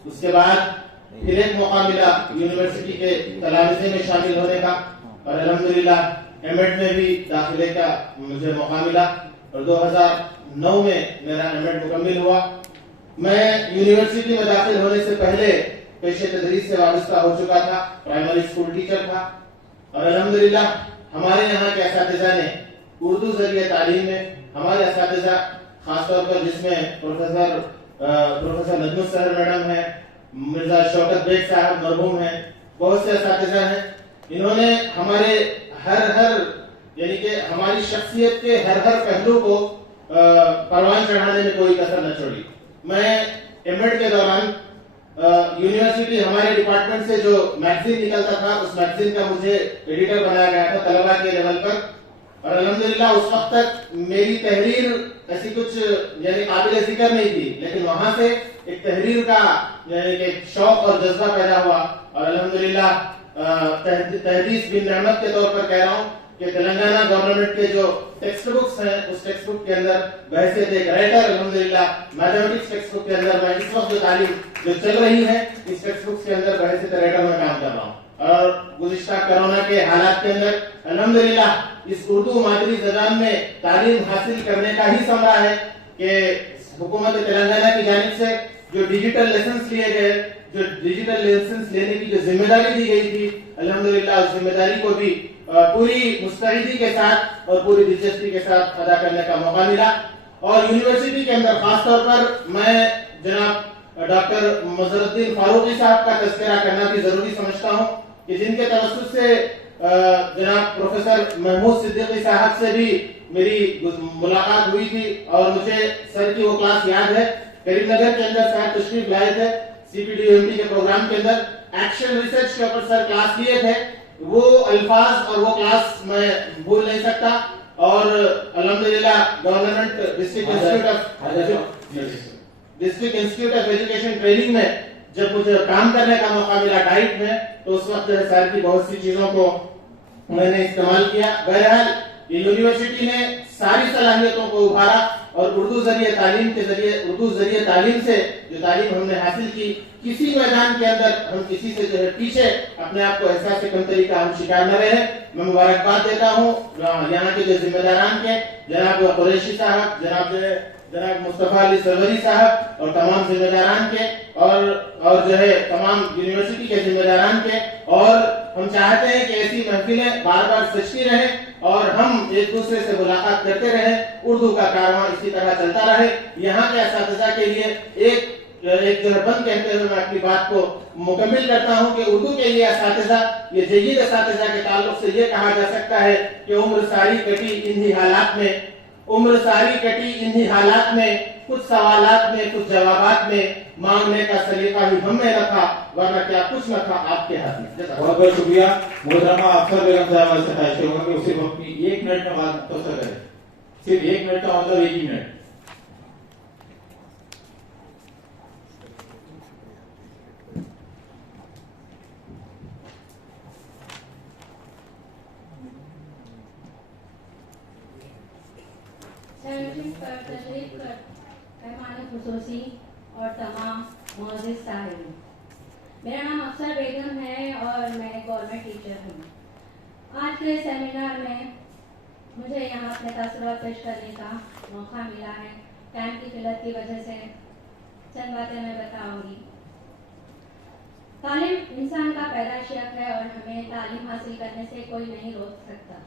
उसके बाद फिर एक मौका मिला यूनिवर्सिटी के तलामिज़े में शामिल होने का और अल्हम्दुलिल्लाह एमएड में भी दाखिले का मुझे मौका मिला और 2009 में मेरा एमएड मुकम्मल हुआ। मैं यूनिवर्सिटी में दाखिल होने से पहले पेशे तदरीस से वाबस्ता हो चुका था, प्राइमरी स्कूल टीचर था और अल्हम्दुलिल्लाह हमारे यहाँ के असातिज़ा ने उर्दू जरिए तालीम में हमारे असातिज़ा खासतौर पर जिसमें प्रोफेसर नजमुल सहर मैडम है, मिर्जा शौकत बेग साहब मरहूम हैं, बहुत से असातिज़ा हैं। इन्होंने हमारे हर यानी कि हमारी शख्सियत के हर पहलू को परवान चढ़ाने में कोई कसर न छोड़ी। मैं एमएड के दौरान यूनिवर्सिटी हमारे डिपार्टमेंट से जो मैगजीन निकलता था उस मैगजीन का मुझे एडिटर बनाया गया था तलबा के लेवल पर और अल्हम्दुलिल्लाह उस वक्त तक मेरी तहरीर ऐसी कुछ यानी काबिल जिक्र नहीं थी, लेकिन वहां से एक तहरीर का यानी कि शौक और जज्बा पैदा हुआ और अल्हम्दुलिल्लाह तहदीस बिन नेमत के तौर पर कह रहा हूँ कि तेलंगाना गवर्नमेंट के जो टेक्स्ट बुक्स हैं उस टेक्स्ट बुक के अंदर बहसियत एक राइटर अल्हम्दुलिल्लाह मैथमेटिक्स टेक्स्ट बुक के अंदर मैं इस वक्त जो तालीम जो चल रही है इस टेक्स्ट बुक के अंदर बहसियत राइटर में काम कर रहा हूँ। और गुज़िश्ता कोरोना के हालात के अंदर अल्हम्दुलिल्लाह इस उर्दू मादरी ज़बान में तालीम हासिल करने का ही समरा है कि हुकूमत तेलंगाना की जानिब से जो डिजिटल लेसन्स लिए गए, जो डिजिटल लेसन्स लेने की जो जिम्मेदारी दी गई थी, अल्हम्दुलिल्लाह उस जिम्मेदारी को भी पूरी मुस्तैदी के साथ और पूरी दिलचस्पी के साथ अदा करने का मौका मिला। और यूनिवर्सिटी के अंदर खासतौर पर मैं जनाब डॉक्टर मज़हरुद्दीन फारूकी साहब का तज़किरा करना भी जरूरी समझता हूँ कि जिनके तवज्जुह से जनाब प्रोफेसर महमूद सिद्दीकी साहब से भी मेरी मुलाकात हुई थी और मुझे सर की वो क्लास याद है। करीमनगर के अंदर साहब तशरीफ लाए थे CPDMT के प्रोग्राम के अंदर, एक्शन रिसर्च के ऊपर सर क्लास लिए थे। वो अल्फाज और वो क्लास मैं भूल नहीं सकता। और अल्हम्दुलिल्लाह government district institute of education training में जब मुझे काम करने का मौका मिला डाइट में, तो उस वक्त जो है सर की बहुत सी चीजों को मैंने इस्तेमाल किया। बहरहाल ये यूनिवर्सिटी ने सारी सलाहियतों को उभारा और उर्दू जरिए तालीम से जो तालीम हमने हासिल की, किसी मैदान के अंदर हम किसी से जो है पीछे अपने आप को एहसास कमतरी का हम शिकार न रहे। मैं मुबारकबाद देता हूँ यहाँ के जो जिम्मेदारान के, जनाब कुरैशी साहब, जनाब मुस्तफा अली सरवरी साहब और तमाम जिम्मेदारान के, और जो है तमाम यूनिवर्सिटी के जिम्मेदारान के। और हम चाहते हैं कि ऐसी महफिलें बार बार सजती रहें और हम एक दूसरे से मुलाकात करते रहें, उर्दू का कारवां इसी तरह चलता रहे। यहाँ के असातिज़ा के लिए एक जो है बंद कहते हुए मैं अपनी बात को मुकम्मिल करता हूँ कि उर्दू के लिए असातिज़ा, ये जय्यद असातिज़ा के ताल्लुक से ये कहा जा सकता है कि उम्र सारी कटी इन्हीं हालात में, कुछ सवालात में, कुछ जवाबात में, मांगने का सलीका ही हम में न था, वरना क्या कुछ न था आपके हाथ में। बहुत बहुत शुक्रिया। मोहतरमा अफसर बेगम साहब से ख्वाहिश करूंगा कि सिर्फ अपनी 1 मिनट में बात मुख्तसर करें, सिर्फ 1 मिनट का मतलब 1 ही मिनट। पर तशरीफ कर मेहमान खुसूसी और तमाम मोअज़्ज़िज़ साहिब, मेरा नाम अफसर बेगम है और मैं गवर्नमेंट टीचर हूँ। आज के सेमिनार में मुझे यहाँ अपने तसव्वुरात पेश करने का मौका मिला है। टाइम की किल्लत की वजह से चंद बातें मैं बताऊंगी। तालीम इंसान का पैदाइशी हक है और हमें तालीम हासिल करने से कोई नहीं रोक सकता।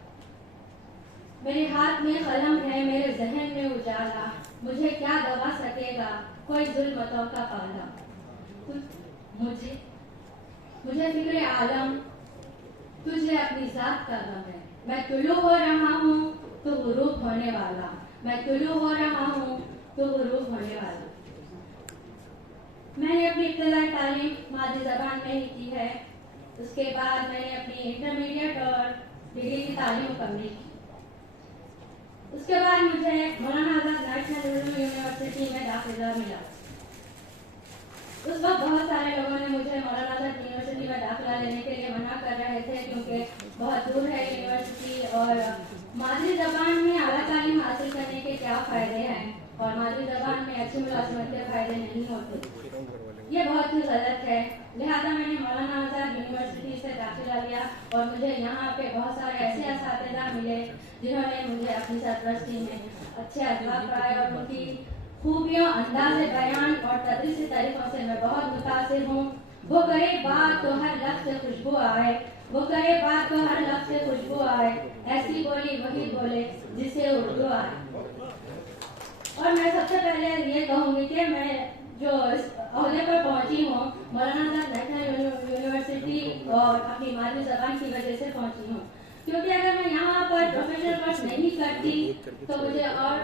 मेरे हाथ में कलम है, मेरे जहन में उजाला, मुझे क्या दबा सकेगा कोई जुल्मतों का पाला। मुझे फिक्र आलम तुझे अपनी जात का गम है। मैं तुलू हो रहा हूँ तो गुरूब होने वाला, मैं तुलू हो रहा हूँ तो गुरूब होने वाला। मैंने अपनी इब्तदाई तालीम मादरी ज़बान में ही की है। उसके बाद मैंने अपनी इंटरमीडिएट और डिग्री की तालीम मुकम्मल की। उसके बाद मुझे मौलाना आज़ाद नेशनल उर्दू यूनिवर्सिटी में दाखिला मिला। उस वक्त बहुत सारे लोगों ने मुझे मौलाना आज़ाद यूनिवर्सिटी में दाखिला लेने के लिए मना कर रहे थे क्योंकि बहुत दूर है यूनिवर्सिटी और मादरी ज़बान में आला तालीम हासिल करने के क्या फ़ायदे हैं और मादरी ज़बान में अच्छी मुलाज़मत के फ़ायदे नहीं होते। ये बहुत ही गलत है। लिहाजा मैंने मौलाना आज़ाद यूनिवर्सिटी से दाखिला लिया और मुझे यहाँ पे बहुत सारे ऐसे असातिज़ा मिले जिन्होंने मुझे अपनी सरपरस्ती में अच्छे अखलाक पढ़ाए और उनकी खूबियों, अंदाज़े बयान और तदरीसी तरीक़ों से मैं बहुत मुतासिर हूँ। वो करे बात तो हर लफ्ज़ से खुशबू आए, वो करे बात तो हर लफ्ज़ से खुशबू आए, ऐसी बोली वही बोले जिसे उर्दू आए। और मैं सबसे पहले ये कहूँगी कि मैं जो इस अहदे पर पहुँची हूँ मौलाना आज़ाद नेशनल यूनिवर्सिटी और अपनी मादरी ज़बान की वजह से पहुँची हूँ, क्योंकि अगर मैं यहाँ पर प्रोफेशनल कोर्स नहीं करती तो मुझे और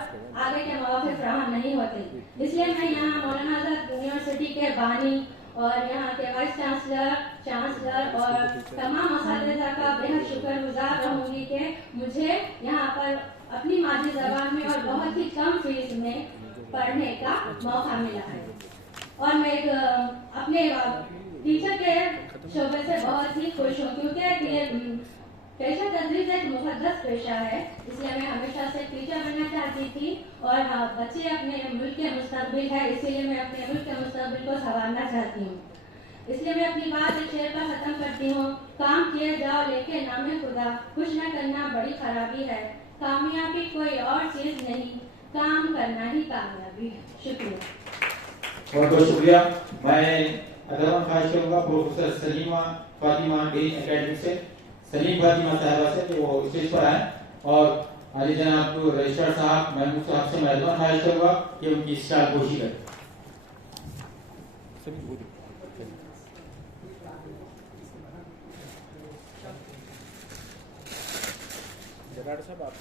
आगे के मौके फराहम नहीं होते। इसलिए मैं यहाँ मौलाना आज़ाद यूनिवर्सिटी के बानी और यहाँ के वाइस चांसलर और तमाम असातिज़ा का बेहद शुक्रगुजार रहूँगी कि मुझे यहाँ पर अपनी मादरी ज़बान में और बहुत ही कम फीस में पढ़ने का मौका मिला है। और मैं अपने टीचर के शोबे से बहुत ही खुश हूँ क्योंकि ये पेशा तदरीस एक मुक़द्दस पेशा है, इसलिए मैं हमेशा से टीचर बनना चाहती थी। और बच्चे अपने मुल्क के मुस्तक़बिल है, इसीलिए मैं अपने मुल्क के मुस्तक़बिल को संवारना चाहती हूँ। इसलिए मैं अपनी बात एक शेर पर ख़त्म करती हूँ। काम किए जाओ लेके नामे खुदा, कुछ न करना बड़ी खराबी है। कामयाबी कोई और चीज़ नहीं, काम करना ही कामयाबी है। शुक्रिया। बहुत बहुत शुक्रिया। मैं अदब ख्वाहिश करूँगा professor Salima Fatima dean academy से सलीम फातिमा साहबा से कि वो स्टेज पर आए और आली जनाब रजिस्ट्रार साहब महमूद साहब से मैं अदब ख्वाहिश करूँगा कि उनकी स्टार गोशी करें। बराड़ साहब आप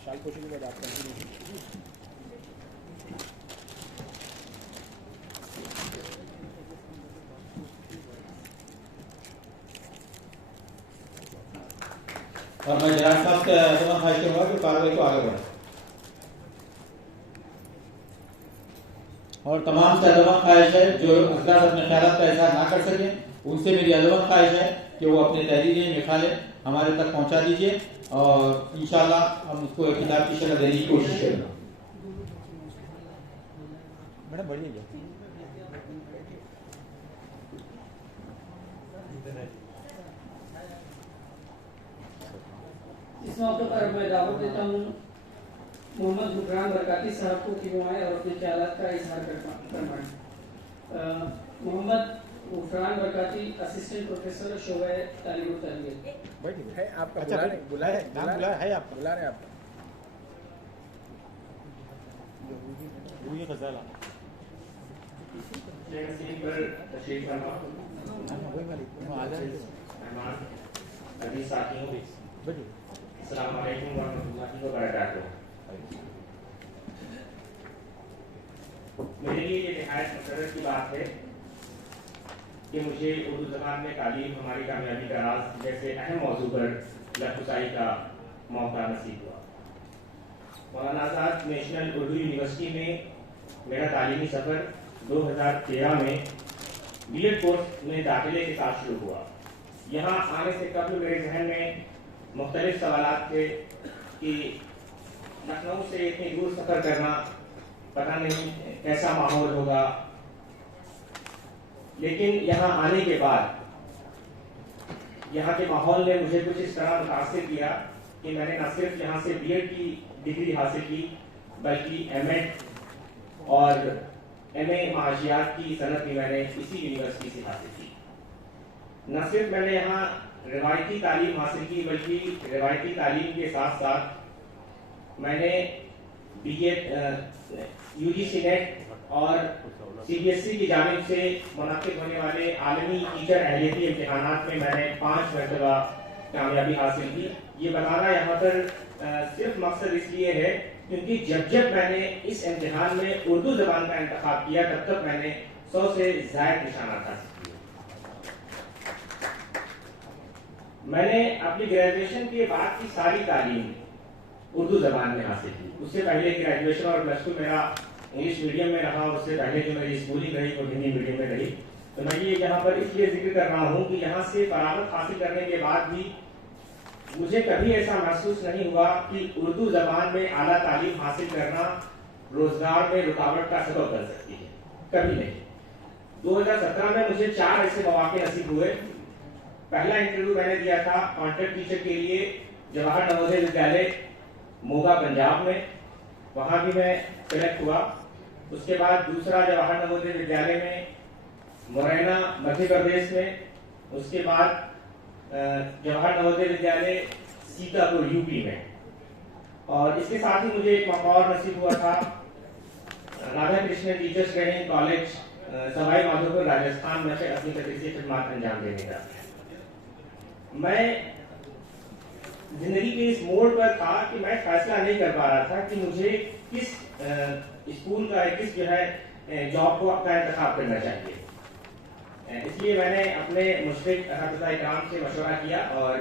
शाल पोशी के बाद आप कंटिन्यू। और मैं जनाब साहब से तमाम ख्वाहिश करूँगा कि कार्रवाई को आगे बढ़े और तमाम से अदमन ख्वाहिश है जो हजरात अपने ख्यालात का इजहार ना कर सके उनसे मेरी अदमन ख्वाहिश है कि वो अपने तहरीरें निकालें हमारे तक पहुंचा दीजिए और इंशाल्लाह हम उसको एक किताब की शक्ल देने की कोशिश करेंगे। मैडम बढ़िया इस मौके पर मैं दावत देता हूँ मोहम्मद गुफरान बरकाती साहब को कि वो आए और अपने ख्यालात का इजहार फरमाएं। मोहम्मद गुफरान बरकाती असिस्टेंट प्रोफेसर शोबे तालीम और तरबियत। है आपका अच्छा, बुला रहे हैं आपका बुला रहे हैं आपका ये गजाला अस्सलाम वालेकुम वरहमतुल्लाहि वबरकातुहू। मेरे लिए ये निहायत मसरत की बात है कि मुझे उर्दू ज़बान में तालीम हमारी कामयाबी का राज जैसे अहम मौजू पर लफ्ज़ाई का मौका नसीब हुआ। मौलाना आज़ाद नेशनल उर्दू यूनिवर्सिटी में मेरा तालीमी सफ़र 2013 में बीएड कोर्स में दाखिले के साथ शुरू हुआ। यहाँ आने से कबल मेरे जहन में मुख्तलिफ सवालात थे कि लखनऊ से इतनी दूर सफ़र करना पता नहीं कैसा माहौल होगा, लेकिन यहाँ आने के बाद यहाँ के माहौल ने मुझे कुछ इस तरह मुतासिर किया कि मैंने न सिर्फ यहाँ से बीएड की डिग्री हासिल की बल्कि एमएड और एमए माशियात की सनद भी मैंने इसी यूनिवर्सिटी से हासिल की। न सिर्फ मैंने यहाँ रिवायती तालीम हासिल की बल्कि रिवायती तालीम के साथ साथ मैंने बीएड यूजीसी नेट और सीबीएसई की जानिब से मुनक्किद होने वाले आलमी टीचर अहलियती इम्तिहानात में मैंने 5 मरतबा कामयाबी हासिल की। ये बताना यहाँ पर सिर्फ मकसद इसलिए है क्योंकि जब मैंने इस इम्तिहान में उर्दू ज़बान का इंतखाब किया तब तक मैंने 100 से ज़ायद निशानात हासिल किए। मैंने अपनी ग्रेजुएशन के बाद की सारी तालीम उर्दू ज़बान में हासिल की। उससे पहले ग्रेजुएशन और प्लस टू मेरा इंग्लिश मीडियम में रहा और उससे पहले जो मेरी स्कूलिंग रही वो हिंदी मीडियम में रही। तो मैं ये यहाँ पर इसलिए जिक्र कर रहा हूँ कि यहाँ से फरागत हासिल करने के बाद भी मुझे कभी ऐसा महसूस नहीं हुआ कि उर्दू ज़बान में आला तालीम हासिल करना रोजगार में रुकावट का सबब बन सकती है, कभी नहीं। 2017 में मुझे 4 ऐसे मौके नसीब हुए। पहला इंटरव्यू मैंने दिया था कॉन्ट्रैक्ट टीचर के लिए जवाहर नवोदय विद्यालय मोगा पंजाब में, वहां भी मैं सेलेक्ट हुआ। उसके बाद दूसरा जवाहर नवोदय विद्यालय में मुरैना मध्य प्रदेश में, उसके बाद जवाहर नवोदय विद्यालय सीतापुर यूपी में, और इसके साथ ही मुझे एक मौका और नसीब हुआ था Radha Krishna teachers training college Sawai Madhopur Rajasthan में से अपनी तदरीसी खिदमत अंजाम देने का। मैं जिंदगी के इस मोड़ पर था कि मैं फैसला नहीं कर पा रहा था कि मुझे किस स्कूल का किस जो है जॉब को अपना इंतखाब करना चाहिए। इसलिए मैंने अपने मुश्किल असातिज़ा इकराम से मशवरा किया और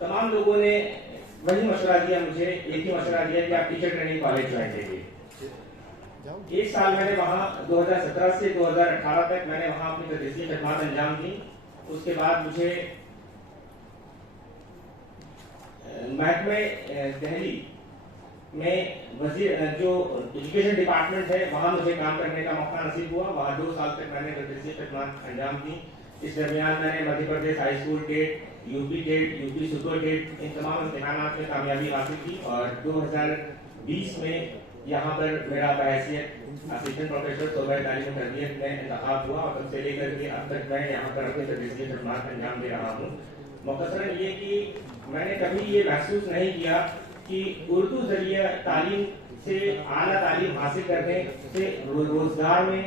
तमाम लोगों ने वही मशवरा दिया, मुझे एक ही मशवरा दिया कि आप टीचर ट्रेनिंग कॉलेज ज्वाइन कीजिए। 1 साल मैंने वहाँ 2017 से 2018 तक मैंने वहाँ अपनी तदरीसी खिदमत अंजाम दी। उसके बाद मुझे महकमे दिल्ली में वजीर जो एजुकेशन डिपार्टमेंट है वहाँ मुझे काम करने का मौका नसीब हुआ। वहाँ 2 साल तक मैंने तदरीसी खिदमत अंजाम दी। इस दरमियान मैंने Madhya Pradesh high school TET, UP TET, UP super TET, इन तमाम इम्तिहानात में कामयाबी हासिल की और 2020 में यहाँ पर मेरा बहैसियत असिस्टेंट प्रोफेसर शोबे तालीम और तरबियत में इंतखाब हुआ और तब से लेकर के अब तक मैं यहाँ पर अपनी तदरीसी खिदमत अंजाम दे रहा हूँ। मुख्तसरन ये कि मैंने कभी ये महसूस नहीं किया कि उर्दू जरिए तालीम से आला तालीम हासिल करने से रोजगार में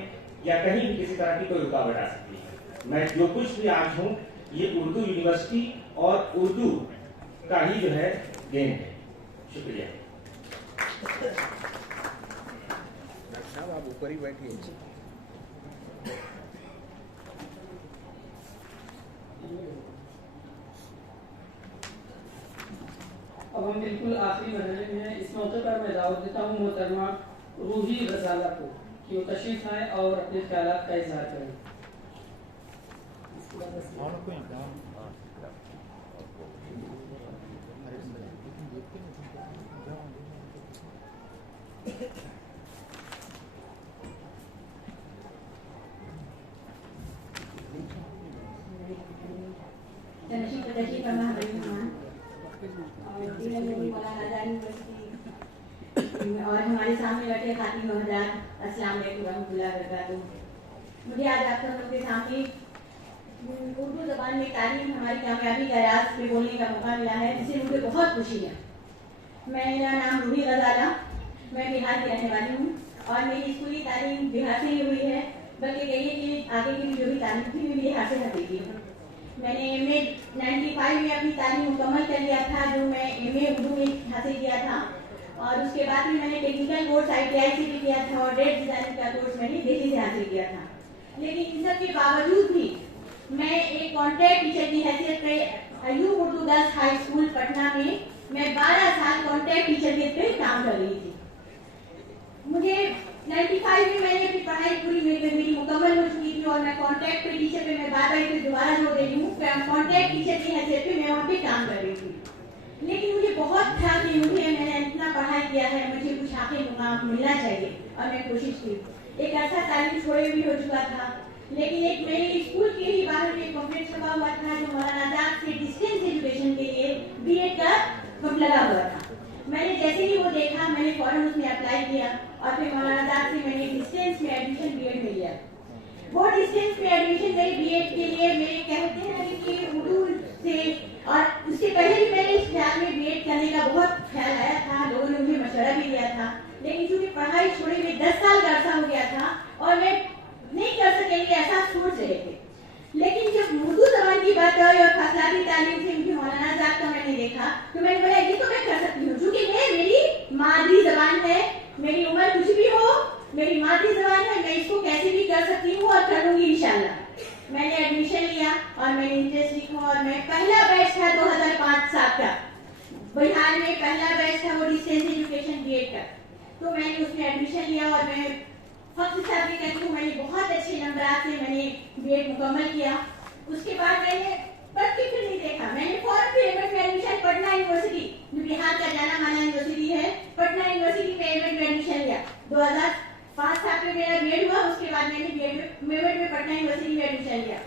या कहीं भी किसी तरह की कोई रुकावट आ सकती है। मैं जो कुछ भी आज हूँ ये उर्दू यूनिवर्सिटी और उर्दू का ही जो है देन है। शुक्रिया। डॉक्टर साहब आप ऊपर ही बैठिए। अब हम बिल्कुल आखिरी मरहले में हैं। इस मौके पर मैं दावत देता हूँ मोहतरमा रूही गजाला को कि वो तशरीफ आए और अपने ख्यालात का इजहार करें। और हमारे सामने बैठे खातिन हज़रात, अस्सलाम वालेकुम रहमतुल्लाहि व बरकातुहू। मुझे आज आप सब लोगों के सामने उर्दू ज़बान में तालीम हमारी कामयाबी का राज पे बोलने का मौका मिला है, जिससे मुझे बहुत खुशी है। मेरा नाम रूही गजाला, मैं बिहार की रहने वाली हूँ और मेरी स्कूली तालीम बिहार से ही हुई है, बल्कि कहिए कि आगे की जो भी तालीम थी मैं बिहार से हकीकी हूँ। मैंने MA 95 में अपनी तालीम मुकम्मल कर लिया था, जो मैं MA उर्दू में हासिल किया था, और उसके बाद में मैंने टेक्निकल कोर्स ITI से भी किया था और ड्रेस डिजाइनिंग का कोर्स मैंने दिल्ली से हासिल किया था। लेकिन इन सब के बावजूद भी मैं एक कॉन्ट्रैक्ट टीचर की हैसियत पे Ayub Urdu girls high school Patna में मैं 12 साल कॉन्ट्रैक्ट टीचर के पे काम कर रही थी। मुझे 95 में मैंने अपनी पढ़ाई पूरी मेरी मुकम्मल हो चुकी थी और मैं कॉन्ट्रैक्ट पे टीचर पे मैं बार-बार इसे दोबारा जोड़ दे रही हूँ, कॉन्ट्रैक्ट टीचर की हैसियत पे मैं वहाँ पे काम कर रही थी। लेकिन मुझे बहुत था कि मैंने इतना पढ़ाई किया है, मुझे कुछ आगे मुकाम मिलना चाहिए और मैं कोशिश की। एक ऐसा तालीम छोड़े भी हो चुका था, लेकिन एक मेरे स्कूल के ही बाहर में कॉम्प्लेक्स लगा हुआ था जो मौलाना आजाद से डिस्टेंस एजुकेशन के लिए BEd का लगा हुआ था। मैंने जैसे ही वो देखा मैंने फौरन उसमें अप्लाई किया और फिर मौलाना आजाद से मैंने डिस्टेंस में एडमिशन BEd में लिया। वो डिस्टेंस में एडमिशन मेरी BEd के लिए मेरे कहते हैं कि उर्दू से, और उससे पहले भी मैंने इस ख्याल में BEd करने का बहुत ख्याल आया था, लोगों ने मुझे मशवरा भी दिया था, लेकिन चूंकि पढ़ाई छोड़े हुए 10 साल का अर्सा हो गया था और मैं नहीं कर सकेंगे ऐसा सोच रहे थे। लेकिन जब उर्दू ज़बान की बात आई और फासलाती तालीम से मुझे मौलाना आजाद का मैंने देखा तो मैंने बोला ये तो मैं कर सकती हूँ, क्योंकि मेरी मादरी ज़बान है, मेरी उम्र कुछ भी हो, मेरी मादरी ज़बान है, मैं इसको कैसे भी कर सकती हूँ और करूँगी इंशाल्लाह। मैंने एडमिशन लिया और मैंने इंटरेस्ट लिखा और मैं पहला बैच था 2005 साल का, बिहार में पहला बैच था वो डिस्टेंस एजुकेशन BEd का, तो मैंने उसमें एडमिशन लिया और मैं फख्र से कहती हूँ मैंने बहुत अच्छे नंबर से मैंने BEd मुकम्मल किया। उसके बाद मैंने बस फिर नहीं देखा, मैंने फौरन फिर एमएड में एडमिशन पटना यूनिवर्सिटी, जो बिहार का जाना माना यूनिवर्सिटी है, पटना यूनिवर्सिटी में एमएड में एडमिशन लिया। 2005 साल में मेरा BEd हुआ, उसके बाद मैंने एमएड में पटना यूनिवर्सिटी में एडमिशन लिया।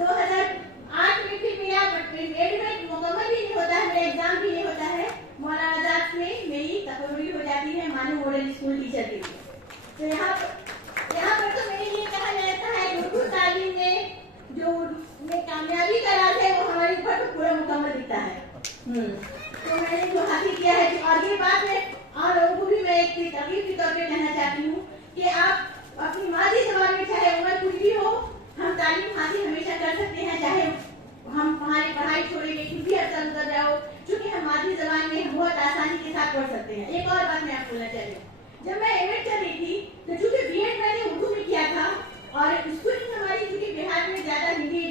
2008 में फिर मेरा BEd में मुकम्मल भी नहीं होता है, मेरा एग्जाम भी नहीं होता है, मौलाना आजाद में मेरी तकरीर हो जाती है मानू मॉडल स्कूल टीचर के लिए। तो यहाँ पर तो मेरे लिए कहा जाता है उर्दू तालीम में जो कामयाबी का राज है वो हमारे ऊपर तो पूरा मुकम्मल दिखता है। तो मैंने जो हासिल किया है, और ये बात मैं और लोगों को भी मैं एक तकलीफ के तौर पे कहना चाहती हूँ कि आप अपनी मादरी ज़बान में चाहे उम्र कुछ भी हो, हम तालीम हासिल हमेशा कर सकते हैं, चाहे हम हमारी पढ़ाई छोड़ेंगे कुछ भी अर्सा गुजर जाओ, क्योंकि हम मादरी ज़बान में बहुत आसानी के साथ पढ़ सकते हैं। एक और बात मैं आपको बोलना चाहती हूँ, जब मैं एमएड कर रही थी तो चूंकि BEd मैंने उर्दू में किया था और स्कूलिंग हमारी क्योंकि बिहार में ज्यादा हिंदी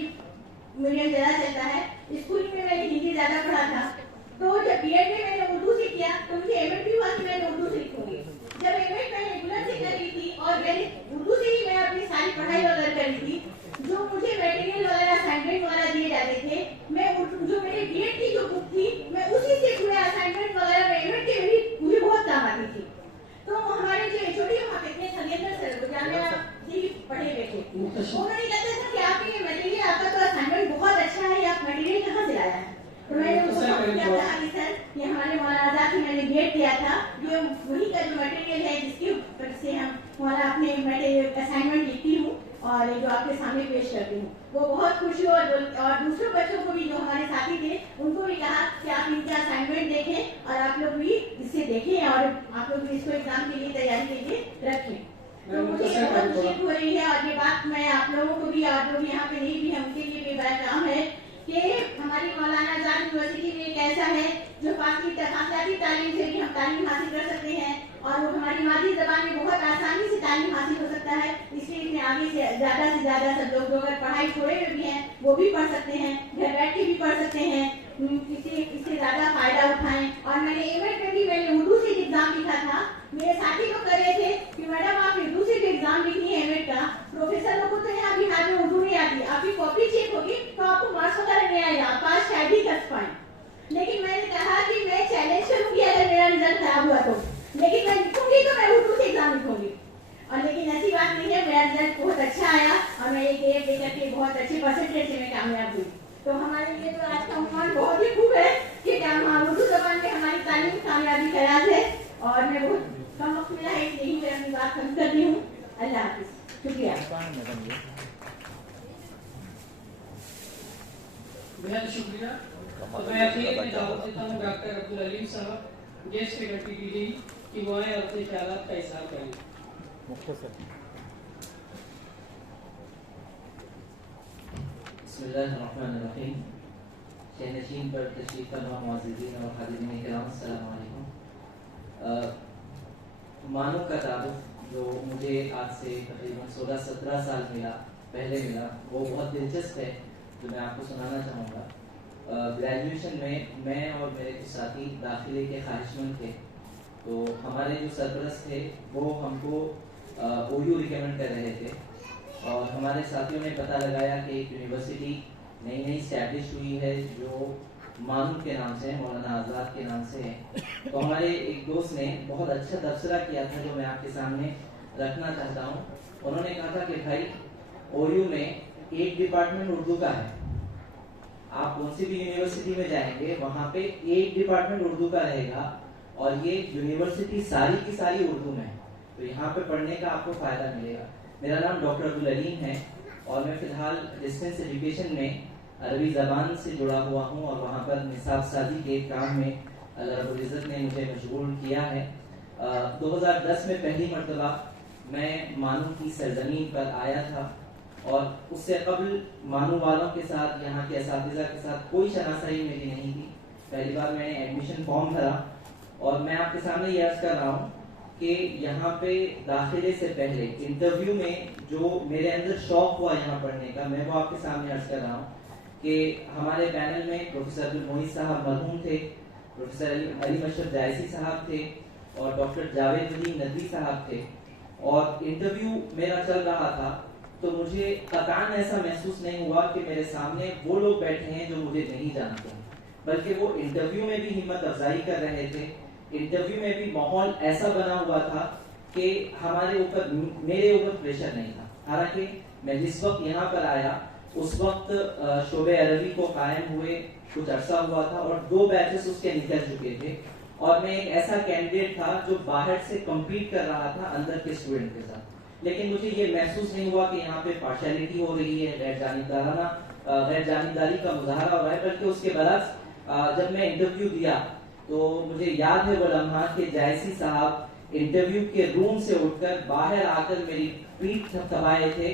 मीडियम ज्यादा चलता है, स्कूलिंग में मैंने हिंदी ज्यादा पढ़ा था, तो जब BEd में मैंने उर्दू से किया तो मुझे एमएड भी हुआ कि मैंने उर्दू से लिखूंगी। जब एमएड मैंने रेगुलर से कर रही थी और मैंने उर्दू से ही मैं अपनी सारी पढ़ाई वगैरह कर रही थी, जो मुझे मटेरियल वगैरह असाइनमेंट वगैरह दिए जाते थे, मैं जो मेरे BEd की जो बुक थी मैं उसी से पूरे असाइनमेंट वगैरह एमएड के भी मुझे बहुत काम आती थी। तो हमारे जो छोटी वहाँ पे थे खगेंद्र सर वो जामिया जी पढ़े हुए थे, उन्होंने कहते थे कि आपके ये मटेरियल, आपका तो असाइनमेंट बहुत अच्छा है, आप मटेरियल कहाँ से लाया है? तो मैंने उनको कहा कि सर ये हमारे मौलाना आजाद से मैंने BEd किया था, ये वही का जो मटेरियल है जिसके ऊपर से हम हमारा अपने असाइनमेंट लिखती हूँ और जो आपके सामने पेश करती हूँ। वो बहुत खुश हुए और दूसरे बच्चों को भी जो हमारे साथी थे उनको भी कहा कि आप इनका असाइनमेंट देखें और आप लोग भी इससे देखें और आप लोग भी इसको एग्जाम के लिए तैयारी के लिए रखें। तो मुझे बहुत खुशी हो रही है और ये बात मैं आप लोगों को भी और जो यहाँ पे नहीं भी है उनके लिए भी बड़ा काम है कि कि हमारी मौलाना आजाद यूनिवर्सिटी में एक ऐसा है जो फासलाती तालीम से भी हम तालीम हासिल कर सकते हैं और वो हमारी मादरी जबान में बहुत आसानी से तालीम हासिल हो सकता है। इसलिए इसमें आगे से ज़्यादा सब लोग जो अगर पढ़ाई छोड़े हुए भी हैं वो भी पढ़ सकते हैं, घर बैठ के भी पढ़ सकते हैं, इससे ज़्यादा फायदा उठाएं। और मैंने एमएड में भी मैंने उर्दू से एग्जाम लिखा था। मेरे साथी लोग कर रहे थे कि मैडम आप उर्दू से भी एग्जाम लिखनी है एमएड का, प्रोफेसर लोगों को तो यहाँ बिहार में उर्दू नहीं आती, आपकी कॉपी चेक होगी तो आपको मार्क्स वगैरह नहीं आएगा, आप पास शायद ही कर पाए। लेकिन मैंने कहा कि मैं चैलेंज करूंगी अगर मेरा रिजल्ट खराब हुआ तो, लेकिन मैं लिखूंगी तो मैं उर्दू से एग्जाम लिखूंगी। और लेकिन ऐसी बात नहीं है, मेरा रिजल्ट बहुत अच्छा आया और मैं एक ग्रेड लेकर के बहुत अच्छे परसेंटेज से मैं कामयाब हुई। तो हमारे लिए तो आज का उम्मीद बहुत ही खूब है कि क्या हम उर्दू जबान में हमारी तालीम कामयाबी ख्याल है। और मैं बहुत कम वक्त मिला है इसलिए मैं अपनी बात खत्म करती हूँ। अल्लाह हाफिज, शुक्रिया। बेहद शुक्रिया। और मैं अखीर में दावत देता हूँ डॉक्टर अब्दुल अलीम साहब, गेस्ट फैकल्टी डी कि वो आए और अपने ख्यालात का इज़हार करें। बिस्मिल्लाहिर्रहमानिर्रहीम। शहनशीन पर तशरीफ फरमा मुअज़्ज़िज़ीन और हाज़िरीन किराम, अस्सलामु अलैकुम। मानो का तारुफ जो मुझे आज से तकरीबन 16-17 साल पहले मिला वो बहुत दिलचस्प है, जो मैं आपको सुनाना चाहूँगा। ग्रेजुएशन में मैं और मेरे कुछ साथी दाखिले के ख्वाहिशमंद थे, तो हमारे जो सरपरस्त थे वो हमको OU रिकमेंड कर रहे थे और हमारे साथियों ने पता लगाया कि एक यूनिवर्सिटी नई स्टैब्लिश हुई है जो मानू के नाम से है, मौलाना आज़ाद के नाम से है। तो हमारे एक दोस्त ने बहुत अच्छा तबसरा किया था जो मैं आपके सामने रखना चाहता हूँ। उन्होंने कहा था कि भाई OU में एक डिपार्टमेंट उर्दू का है, आप कौन सी भी यूनिवर्सिटी में जाएंगे वहाँ पे एक डिपार्टमेंट उर्दू का रहेगा और ये यूनिवर्सिटी सारी की सारी उर्दू में है, तो यहाँ पे पढ़ने का आपको फायदा मिलेगा। मेरा नाम डॉक्टर अब्दुल अलीम है और मैं फिलहाल डिस्टेंस एजुकेशन में अरबी ज़बान से जुड़ा हुआ हूँ और वहाँ पर निसाब साजी के काम में अल्लाह रब्बुल इज़्ज़त ने मुझे मशगूल किया है। 2010 में पहली मरतबा मैं मानू की सरजमीन पर आया था और उससे कबल मानू वालों के साथ, यहाँ के असातिज़ा के साथ कोई शनासाई मेरी नहीं थी। पहली बार मैंने एडमिशन फॉर्म भरा और मैं आपके सामने ये अर्ज कर रहा हूँ कि यहाँ पे दाखिले से पहले इंटरव्यू में जो मेरे अंदर शौक हुआ यहाँ पढ़ने का, मैं वो आपके सामने अर्ज कर रहा हूँ कि हमारे पैनल में प्रोफेसर अब्दुल मोइज़ साहब मरहूम थे, प्रोफेसर अली मशरफ जायसी साहब थे और डॉक्टर जावेद अली नदवी साहब थे। और इंटरव्यू मेरा चल रहा था तो मुझे कतान ऐसा महसूस नहीं हुआ कि मेरे सामने वो लोग बैठे हैं जो मुझे नहीं जानते, बल्कि वो इंटरव्यू में भी हिम्मत अफजाई कर रहे थे। इंटरव्यू में भी माहौल ऐसा बना हुआ था कि मेरे ऊपर प्रेशर नहीं था। हालांकि मैं जिस वक्त यहाँ पर आया उस वक्त शोबे अरबी को कायम हुए कुछ अरसा हुआ था और 2 बैचेस उसके निकल चुके थे और मैं एक ऐसा कैंडिडेट था जो बाहर से कम्पीट कर रहा था अंदर के स्टूडेंट के साथ। लेकिन मुझे ये महसूस नहीं हुआ कि यहाँ पे पार्शियलिटी हो रही है, गैर जानिबदारी का मुजाहरा हो रहा है, बल्कि उसके बरक्स जब मैं इंटरव्यू दिया तो मुझे याद है वो लम्हा कि जायसी साहब इंटरव्यू के रूम से उठकर बाहर आकर मेरी पीठ थपथपाए थे।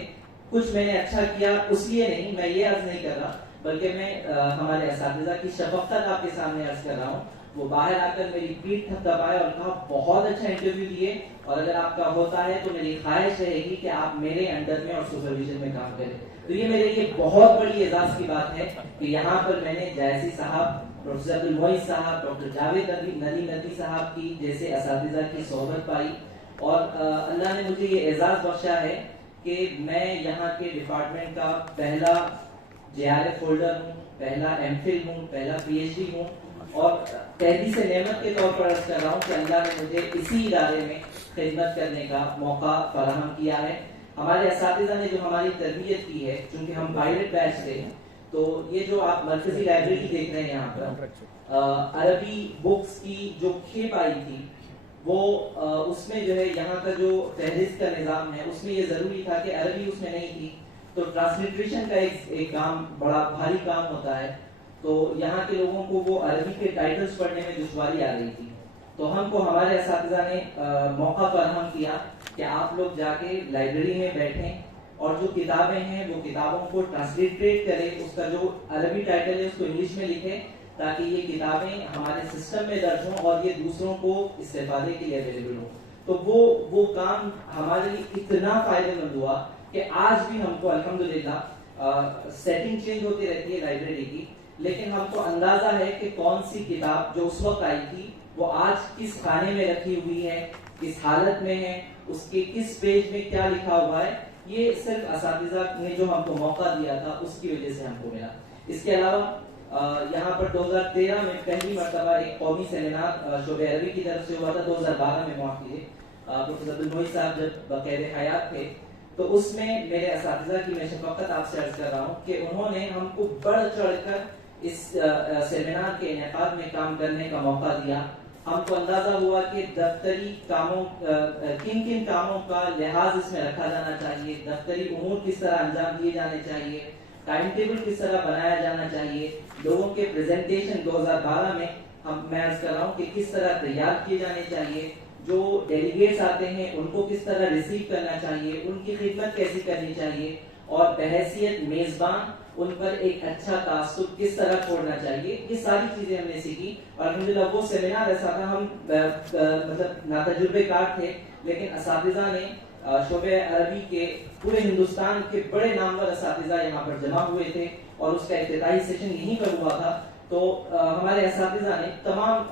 कुछ मैंने अच्छा किया उसलिए नहीं, मैं ये अर्ज नहीं कर रहा, बल्कि मैं हमारे असातिज़ा की शफकत आपके सामने अर्ज कर रहा हूँ। वो बाहर आकर मेरी पीठ थपथपाए और कहा बहुत अच्छा इंटरव्यू दिए और अगर आपका होता है तो मेरी ख्वाहिश रहेगी कि आप मेरे अंडर में और सुपरविजन में काम करें। तो ये मेरे लिए बहुत बड़ी एजाज की बात है कि यहाँ पर मैंने जायसी साहब, प्रोफेसर अब्दुल मोइज़ साहब, डॉक्टर जावेद अली नदवी साहब की जैसे असातिज़ा की सोहबत पाई और अल्लाह ने मुझे ये एजाज बख्शा है कि मैं यहाँ के डिपार्टमेंट का पहला JRF होल्डर हूँ, पहला MPhil हूँ, पहला PhD हूँ और तहदीस नेमत के तौर पर अर्ज कर रहा हूँ कि अल्लाह ने मुझे इसी इदारे में खिदमत करने का मौका फराहम किया है। हमारे असातिज़ा ने जो हमारी तरबियत की है, चूंकि हम पायलट बैच थे, तो ये जो आप मरकजी लाइब्रेरी देख रहे हैं यहाँ पर अरबी बुक्स की जो खेप आई थी वो उसमें जो है यहाँ का जो फहरिस्त का निज़ाम है उसमें ये ज़रूरी था कि अरबी उसमें नहीं थी, तो ट्रांसलिट्रेशन का एक काम बड़ा भारी काम होता है, तो यहाँ के लोगों को वो अरबी के टाइटल्स पढ़ने में दुश्वारी आ रही थी। तो हमको हमारे असातिज़ा ने मौका फराहम किया कि आप लोग जाके लाइब्रेरी में बैठें اور جو کتابیں ہیں وہ کتابوں کو ٹرانسلیٹریٹ کرے, اس کا جو عربی ٹائٹل ہے اس کو انگلش میں لکھے تاکہ یہ کتابیں ہمارے سسٹم میں درج ہوں اور یہ دوسروں کو استفادے کے لیے اویلیبل ہوں. تو وہ کام ہمارے لیے اتنا فائدہ مند ہوا کہ آج بھی ہم کو الحمدللہ سیٹنگ چینج ہوتی رہتی ہے لائبریری کی, لیکن ہم کو اندازہ ہے کہ کون سی کتاب جو اس وقت آئی تھی وہ آج کس خانے میں رکھی ہوئی ہے, کس حالت میں ہے, اس کے کس پیج میں کیا لکھا ہوا ہے. یہ صرف اساتذہ نے جو ہم کو موقع دیا تھا اس کی وجہ سے ہم کو ملا. اس کے علاوہ یہاں پر 2013 میں پہلی مرتبہ ایک قومی سیمینار شعبہ عربی کی طرف سے ہوا تھا. 2012 میں معاف کیجیے, پروفیسر عبدالمحیط صاحب جب بقید حیات تھے تو اس میں میرے اساتذہ کی میں شفقت آپ سے عرض کر رہا ہوں کہ انہوں نے ہم کو بڑھ چڑھ کر اس سیمینار کے انعقاد میں کام کرنے کا موقع دیا. ہم کو اندازہ ہوا کہ دفتری کاموں کن کن کاموں کا لحاظ اس میں رکھا جانا چاہیے, دفتری امور کس طرح انجام دیے جانے چاہیے, ٹائم ٹیبل کس طرح بنایا جانا چاہیے, لوگوں کے پریزنٹیشن 2012 میں میں عرض کر رہا ہوں کہ کس طرح تیار کیے جانے چاہیے, جو ڈیلیگیٹس آتے ہیں ان کو کس طرح ریسیو کرنا چاہیے, ان کی خدمت کیسی کرنی چاہیے, اور بحیثیت میزبان ان پر ایک اچھا تعصب کس طرح چھوڑنا چاہیے. یہ ساری چیزیں ہم نے سیکھی. اور الحمدللہ وہ سیمینار ایسا تھا, ہم مطلب ناتجربے کار تھے لیکن اساتذہ نے شعبہ عربی کے پورے ہندوستان کے بڑے نامور اساتذہ یہاں پر جمع ہوئے تھے اور اس کا افتتاحی سیشن یہیں پر ہوا تھا. تو ہمارے اساتذہ نے تمام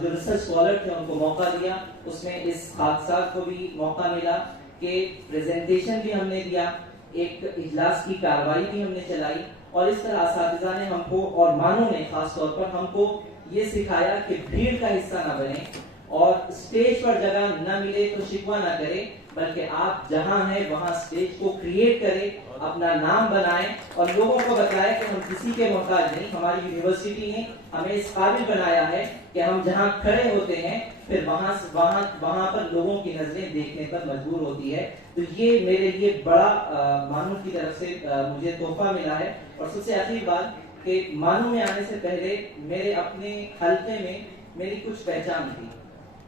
جو ریسرچ اسکالر تھے ان کو موقع دیا. اس میں اس حادثات کو بھی موقع ملا کہ پریزنٹیشن بھی ہم نے دیا, ایک اجلاس کی کاروائی بھی ہم نے چلائی, اور اس طرح اساتذہ نے ہم کو اور مانوں نے خاص طور پر ہم کو یہ سکھایا کہ بھیڑ کا حصہ نہ بنے اور اسٹیج پر جگہ نہ ملے تو شکوہ نہ کرے, بلکہ آپ جہاں ہیں وہاں اسٹیج کو کریٹ کرے, اپنا نام بنائیں اور لوگوں کو بتائیں کہ ہم کسی کے محتاج نہیں. ہماری یونیورسٹی نے ہمیں اس قابل بنایا ہے کہ ہم جہاں کھڑے ہوتے ہیں پھر وہاں پر لوگوں کی نظریں دیکھنے پر مجبور ہوتی ہے. تو یہ میرے لیے بڑا مانو کی طرف سے مجھے تحفہ ملا ہے. اور سب سے آخری بات کہ مانو میں آنے سے پہلے میرے اپنے حلقے میں میری کچھ پہچان تھی,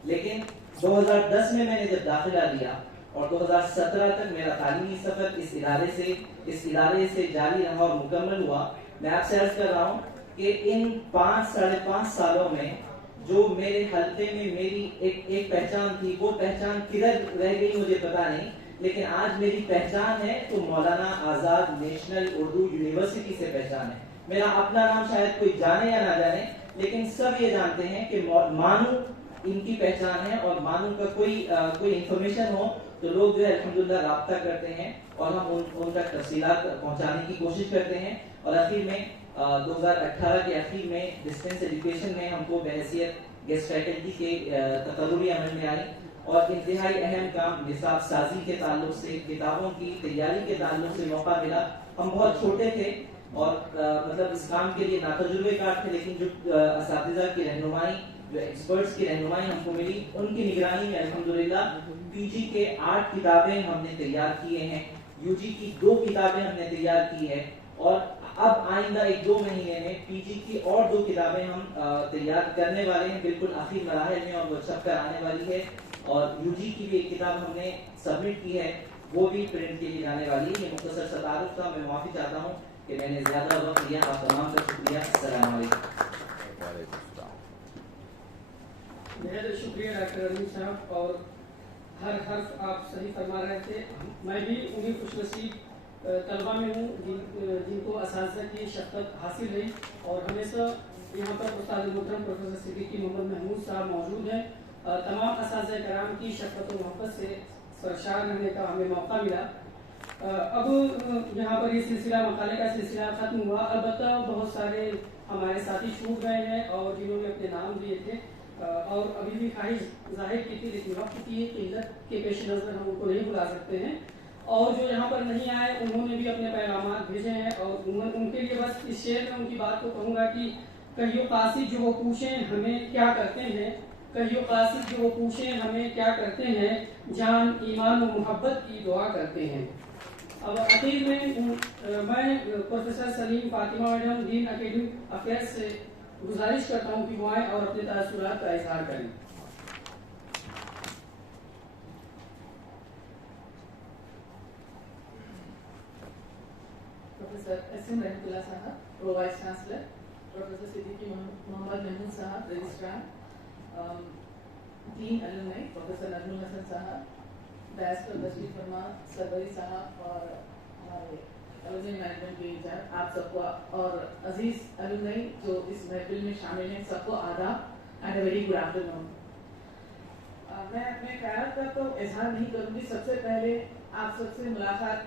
لیکن 2010 میں نے جب داخلہ لیا اور 2017 تک میرا تعلیمی سفر اس ادارے سے جاری رہا اور مکمل ہوا. میں آپ سے عرض کر رہا ہوں کہ ان 5-5.5 سالوں میں جو میرے حلقے میں میری ایک پہچان تھی, وہ پہچان کدھر رہ گئی مجھے پتا نہیں, لیکن آج میری پہچان ہے تو مولانا آزاد نیشنل اردو یونیورسٹی سے پہچان ہے. میرا اپنا نام شاید کوئی جانے یا نہ جانے, لیکن سب یہ جانتے ہیں کہ مانو ان کی پہچان ہے, اور مانو کا کوئی انفارمیشن ہو تو لوگ جو ہے الحمدللہ رابطہ کرتے ہیں اور ہم ان تک تفصیلات پہنچانے کی کوشش کرتے ہیں. اور آخر میں 2018 کے آخر میں ڈسٹینس ایجوکیشن میں ہم کو بحیثیت گیسٹ فیکلٹی کے تقرری عمل میں آئی, اور انتہائی اہم کام نصاب سازی کے تعلق سے, کتابوں کی تیاری کے تعلق سے موقع ملا. ہم بہت چھوٹے تھے اور مطلب اس کام کے لیے ناتجربے کار تھے, لیکن جو اساتذہ کی رہنمائی, جو ایکسپرٹس کی رہنمائی ہم کو ملی, ان کی نگرانی میں الحمدللہ پی جی کے 8 کتابیں ہم نے تیار کیے ہیں, یو جی کی 2 کتابیں ہم نے تیار کی ہے, اور اب آئندہ 1-2 مہینے میں پی جی کی اور 2 کتابیں ہم تیار کرنے والے ہیں, بالکل آخری مراحل میں, اور وہ چھپ کر آنے والی ہے. اور یو جی کی بھی ایک کتاب ہم نے سبمٹ کی ہے, وہ بھی پرنٹ کے لیے جانے والی ہے. یہ مختصر سا تعارف تھا, میں معافی چاہتا ہوں کہ میں نے زیادہ وقت لیا. آپ تمام کا شکریہ. السلام علیکم. بہت شکریہ ڈاکٹر عظیم صاحب, اور ہر حرف آپ صحیح فرما رہے تھے. میں بھی انہیں خوش نصیب طلبہ میں ہوں جن کو اساتذہ کی شفقت حاصل رہی, اور ہمیشہ یہاں پر استاد محترم پروفیسر صدیقی محمد محمود صاحب موجود ہیں. تمام اساتذہ کرام کی شفقت و محبت سے سرشار رہنے کا ہمیں موقع ملا. اب یہاں پر یہ سلسلہ مقالے کا سلسلہ ختم ہوا. البتہ بہت سارے ہمارے ساتھی چھوٹ گئے ہیں اور جنہوں نے اپنے نام دیے تھے اور ابھی بھی خواہش ظاہر کی تھی, لیکن وقت کی قلت کے پیش نظر ہم ان کو نہیں بلا سکتے ہیں. اور جو یہاں پر نہیں آئے انہوں نے بھی اپنے پیغامات بھیجے ہیں, اور ان کے لیے بس اس شعر میں ان کی بات کو کہوں گا کہ کہیو قاصد جو وہ پوچھیں ہمیں کیا کرتے ہیں, کہیو قاصد جو وہ پوچھیں ہمیں کیا کرتے ہیں, جان ایمان و محبت کی دعا کرتے ہیں. اب اخیر میں پروفیسر سلیم فاطمہ میڈم دین اکیڈمک افیئر سے گزارش کرتا ہوں کہ وہ آئیں اور اپنے تاثرات کا اظہار کریں. प्रोफेसर SM रहमतुल्लाह साहब, pro vice chancellor, professor Siddiqui Mohammad Mahmood साहब, registrar, dean alumni professor Najmul Hasan साहब, डायस पर तशरीफ फरमा सरवरी साहब और हमारे अलुमनाई मैनेजमेंट के इंचार्ज, आप सबको और अजीज अलुमनाई जो इस महफिल में शामिल हैं, सबको आदाब and a very good afternoon. मैं अपने ख्याल का तो इजहार नहीं करूंगी। सबसे पहले आप सबसे मुलाकात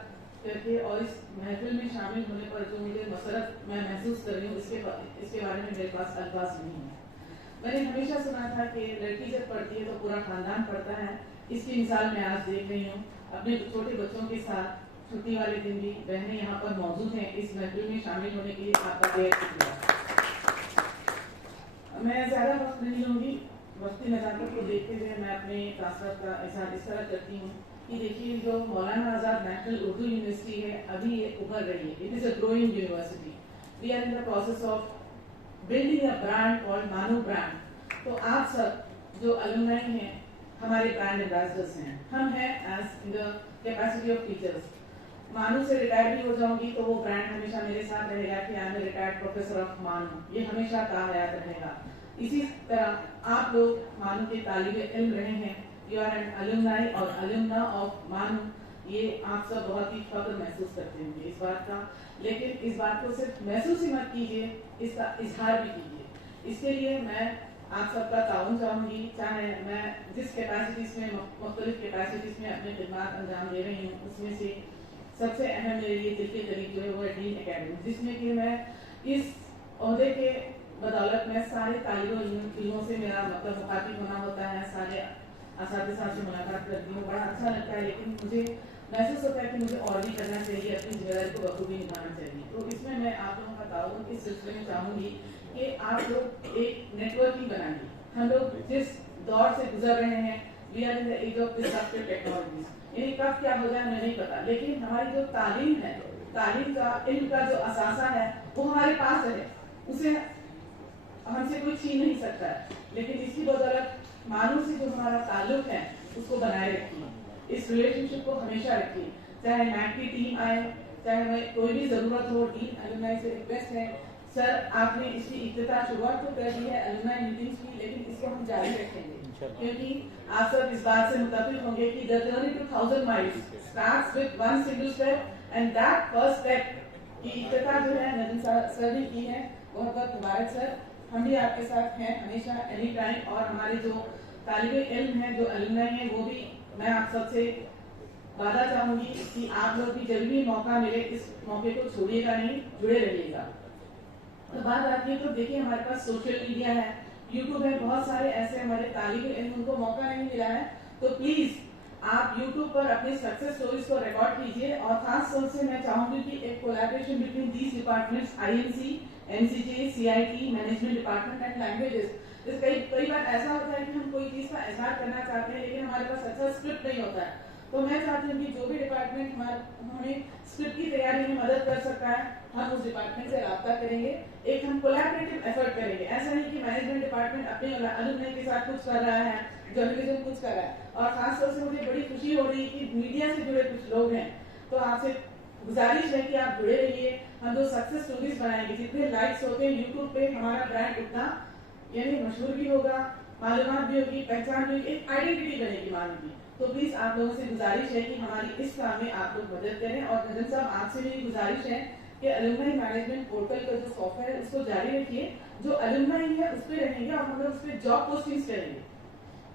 करके और इस महफिल में शामिल होने पर जो मुझे मसरत मैं महसूस कर रही हूँ, इसके बारे में मेरे पास अल्फाज नहीं है। मैंने हमेशा सुना था कि लड़की जब पढ़ती है तो पूरा खानदान पढ़ता है। इसकी मिसाल मैं आज देख रही हूँ अपने छोटे बच्चों के साथ। छुट्टी वाले दिन भी बहनें यहाँ पर मौजूद हैं इस महफिल में शामिल होने के लिए। आपका बेहद शुक्रिया। मैं ज्यादा वक्त नहीं लूंगी। वक्ती नज़ाकत को देखते हुए मैं अपने तासुरात का इजहार इस तरह करती हूँ कि देखिए, जो मौलाना आज़ाद नेशनल उर्दू यूनिवर्सिटी है, अभी ये उभर रही है। It is a growing university. We are in the process of building a brand called MANUU brand. तो आप सब जो अलुमनाई हैं, हमारे ब्रांड एम्बेसडर्स हैं। हम हैं as in the capacity of teachers. MANUU से रिटायर भी हो जाऊंगी तो वो ब्रांड हमेशा मेरे साथ रहेगा कि I am retired professor of मानू। ये हमेशा ताहयात रहेगा। इसी तरह आप लोग मानू के तालिबे इल्म रहे हैं। यू आर एन अलुमनाई और अलुमना ऑफ मानू। ये आप सब बहुत ही फख्र महसूस करते होंगे इस बात का। लेकिन इस बात को सिर्फ महसूस ही मत कीजिए, इसका इजहार भी कीजिए। इसके लिए मैं आप सबका ताउन चाहूँगी। चाहे मैं जिस कैपेसिटीज़ में मुख्तलिफ कैपेसिटीज़ में अपने खिदमात अंजाम दे रही हूँ, उसमें से सबसे अहम मेरे लिए दिल के करीब जो है वो है डीन एकेडमी, जिसमें कि मैं इस ओहदे के बदौलत में सारे तालिबों इल्मों से मेरा मतलब मुखातिब होना होता है। सारे असातिज़ा से मुलाकात करती हूँ, बड़ा अच्छा लगता है। लेकिन मुझे महसूस होता है कि मुझे और भी करना चाहिए, अपनी जिम्मेदारी को बखूबी निभाना चाहिए। तो इसमें मैं आप लोगों का ताउन इस सिलसिले में चाहूँगी कि आप लोग एक नेटवर्किंग बनाइए। हम लोग जिस दौर से गुजर रहे हैं, we are in the age of disruptive technologies. यानी कब क्या हो जाए हमें नहीं पता, लेकिन हमारी जो तालीम है, तालीम का इल्म का जो असासा है वो हमारे पास है, उसे हमसे कोई छीन नहीं सकता है। लेकिन इसकी बदौलत मानू से जो हमारा ताल्लुक है उसको बनाए रखिए। इस रिलेशनशिप को हमेशा रखिए। चाहे मैट की टीम आए, चाहे हमें कोई भी जरूरत हो, डीन अलुमनाई से रिक्वेस्ट है, सर आपने इसकी इफ्तिताह शुरुआत तो कर दी है अलुमनाई मीटिंग्स की, लेकिन इसको हम जारी रखेंगे क्योंकि आप सब इस बात से मुत्तफिक होंगे कि the journey to 1000 miles starts with one single step and that first step की इफ्तिताह जो है नदीम सर ने की है। बहुत बहुत मुबारक सर। हम भी आपके साथ हैं हमेशा एनी टाइम। और हमारे जो तालिबे इल्म हैं, जो अलुमनाई हैं, वो भी मैं आप सबसे वादा चाहूंगी कि आप लोग भी जब भी मौका मिले इस मौके को छोड़िएगा नहीं, जुड़े रहिएगा। तो बात आती है तो देखिए, हमारे पास सोशल मीडिया है, यूट्यूब है, बहुत सारे ऐसे हमारे तालिबे इल्म उनको मौका नहीं मिला है। तो प्लीज आप यूट्यूब पर अपनी सक्सेस स्टोरीज को रिकॉर्ड कीजिए। और खास तौर से मैं चाहूंगी कि एक collaboration between these departments, IMC, MCJ, CIT, management department and languages. कई बार ऐसा होता है कि हम कोई चीज का इजहार करना चाहते हैं लेकिन हमारे पास अच्छा स्क्रिप्ट नहीं होता है। तो मैं चाहती हूँ कि जो भी डिपार्टमेंट हमें स्क्रिप्ट की तैयारी में मदद कर सकता है, हम उस डिपार्टमेंट से राब्ता करेंगे। एक हम कोलैबोरेटिव एफर्ट करेंगे। ऐसा नहीं कि मैनेजमेंट डिपार्टमेंट अपने अलुमनाई के साथ कुछ कर रहा है, जर्नलिज्म कुछ कर रहा है। और खासतौर से मुझे बड़ी खुशी हो रही है कि मीडिया से जुड़े कुछ लोग हैं। तो आपसे गुजारिश है कि आप जुड़े रहिए। हम जो सक्सेस स्टोरीज बनाएंगे, जितने लाइक्स होते हैं यूट्यूब पे, हमारा ब्रांड उतना यानी मशहूर भी होगा, मालूमात भी होगी, पहचान भी होगी, एक आइडेंटिटी बनेगी मानू की। तो प्लीज आप लोगों से गुजारिश है कि हमारी इस काम में आप लोग मदद करें। और नजर साहब, आपसे मेरी गुजारिश है कि अलुमनाई मैनेजमेंट पोर्टल का जो सॉफ्टवेयर है उसको जारी रखिए। जो अलुमनाई है उस पर रहेंगे और हम लोग उस पर जॉब पोस्टिंग्स करेंगे,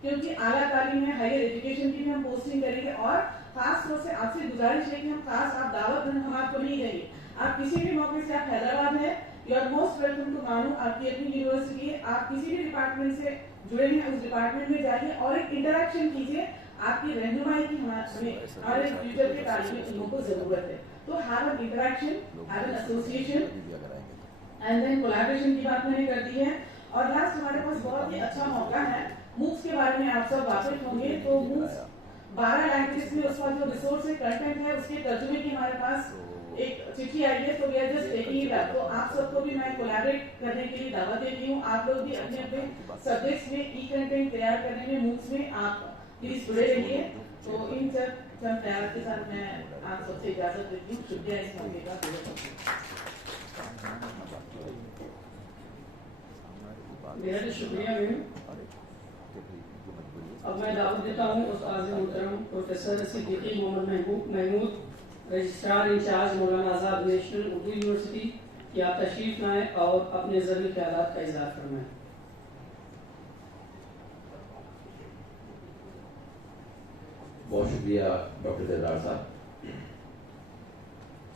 क्योंकि आला तालीम में हायर एजुकेशन की भी हम पोस्टिंग करेंगे। और खास तौर से आपसे गुजारिश है कि हम खास आप दावत हम आपको नहीं देंगे। आप किसी भी मौके से, आप हैदराबाद है, you are most welcome to MANUU. आपकी अपनी यूनिवर्सिटी है, आप किसी भी डिपार्टमेंट से जुड़े हैं उस डिपार्टमेंट में जाइए और एक इंटरेक्शन कीजिए। आपकी रहनुमाई की हमारे फ्यूचर के तालिबे इल्मों को जरूरत है। तो have an interaction, have an association and then collaboration की बात मैंने कर दी है। और लास्ट हमारे पास बहुत ही अच्छा मौका है। मूव्स के बारे में आप सब वाकिफ होंगे। तो मूव्स 12 लैंग्वेजेस में उसका जो रिसोर्स है, कंटेंट है, उसके तर्जुमे की हमारे पास एक चिट्ठी आई है। तो we are just taking it up. तो आप सबको भी मैं कोलैबोरेट करने के लिए दावत देती हूँ। आप लोग भी अपने अपने सब्जेक्ट्स में ई कंटेंट तैयार करने में, मूव्स में आप प्लीज जुड़े रहिए। तो इन सब ख्याल के साथ मैं आप सबसे इजाजत लेती हूँ। शुक्रिया इस मौके का। मेरा तो शुक्रिया मैम। अब मैं दावत देता हूँ उस्ताद मोहतरम professor Siddiqui Mohammad Mahmood, registrar incharge Maulana Azad national Urdu university, कि आप तशरीफ लाएँ और अपने ज़रूरी ख्यालात का इज़हार फरमाएँ। बहुत शुक्रिया डॉक्टर जरदार साहब।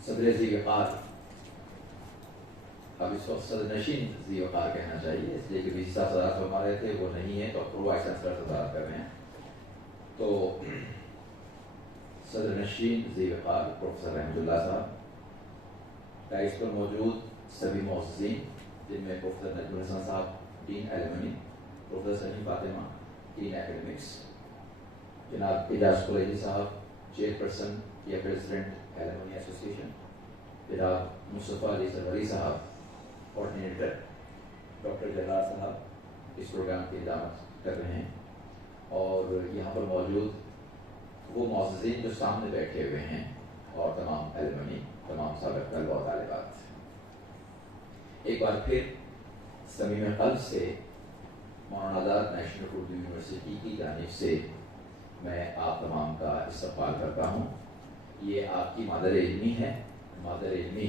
सदर ज़ी-वक़ार, अब इस वक्त सदर नशीन ज़ी-वक़ार कहना चाहिए, इसलिए कि बीसी साहब सदारत फरमा रहे थे, वो नहीं है तो प्रो वाइस चांसलर सदारत कर रहे हैं। तो सदर नशीन ज़ी-वक़ार प्रोफेसर रहमतुल्लाह साहब, डाइस पर मौजूद सभी मौज़ीन, जिनमें प्रोफेसर नजमुल हसन साहब dean alumni, professor Salim Fatima dean academics, जनाब इजाज कुरैशी साहब चेयरपर्सन या प्रेसिडेंट एलुमनी एसोसिएशन, जनाब मुस्तफ़ा अली सरवरी साहब कोऑर्डिनेटर, डॉक्टर जलाल साहब इस प्रोग्राम की इदामत कर रहे हैं, और यहाँ पर मौजूद वो मौज़ीन जो सामने बैठे हुए हैं, और तमाम एलुमनी, तमाम साबिक़ तलबा और तालिबात, एक बार फिर समीम क़ल्ब से मौलाना आज़ाद नेशनल उर्दू यूनिवर्सिटी की जानिब से मैं आप तमाम का इस्तक़बाल करता हूँ। ये आपकी मादर इल्मी है, मादर इल्मी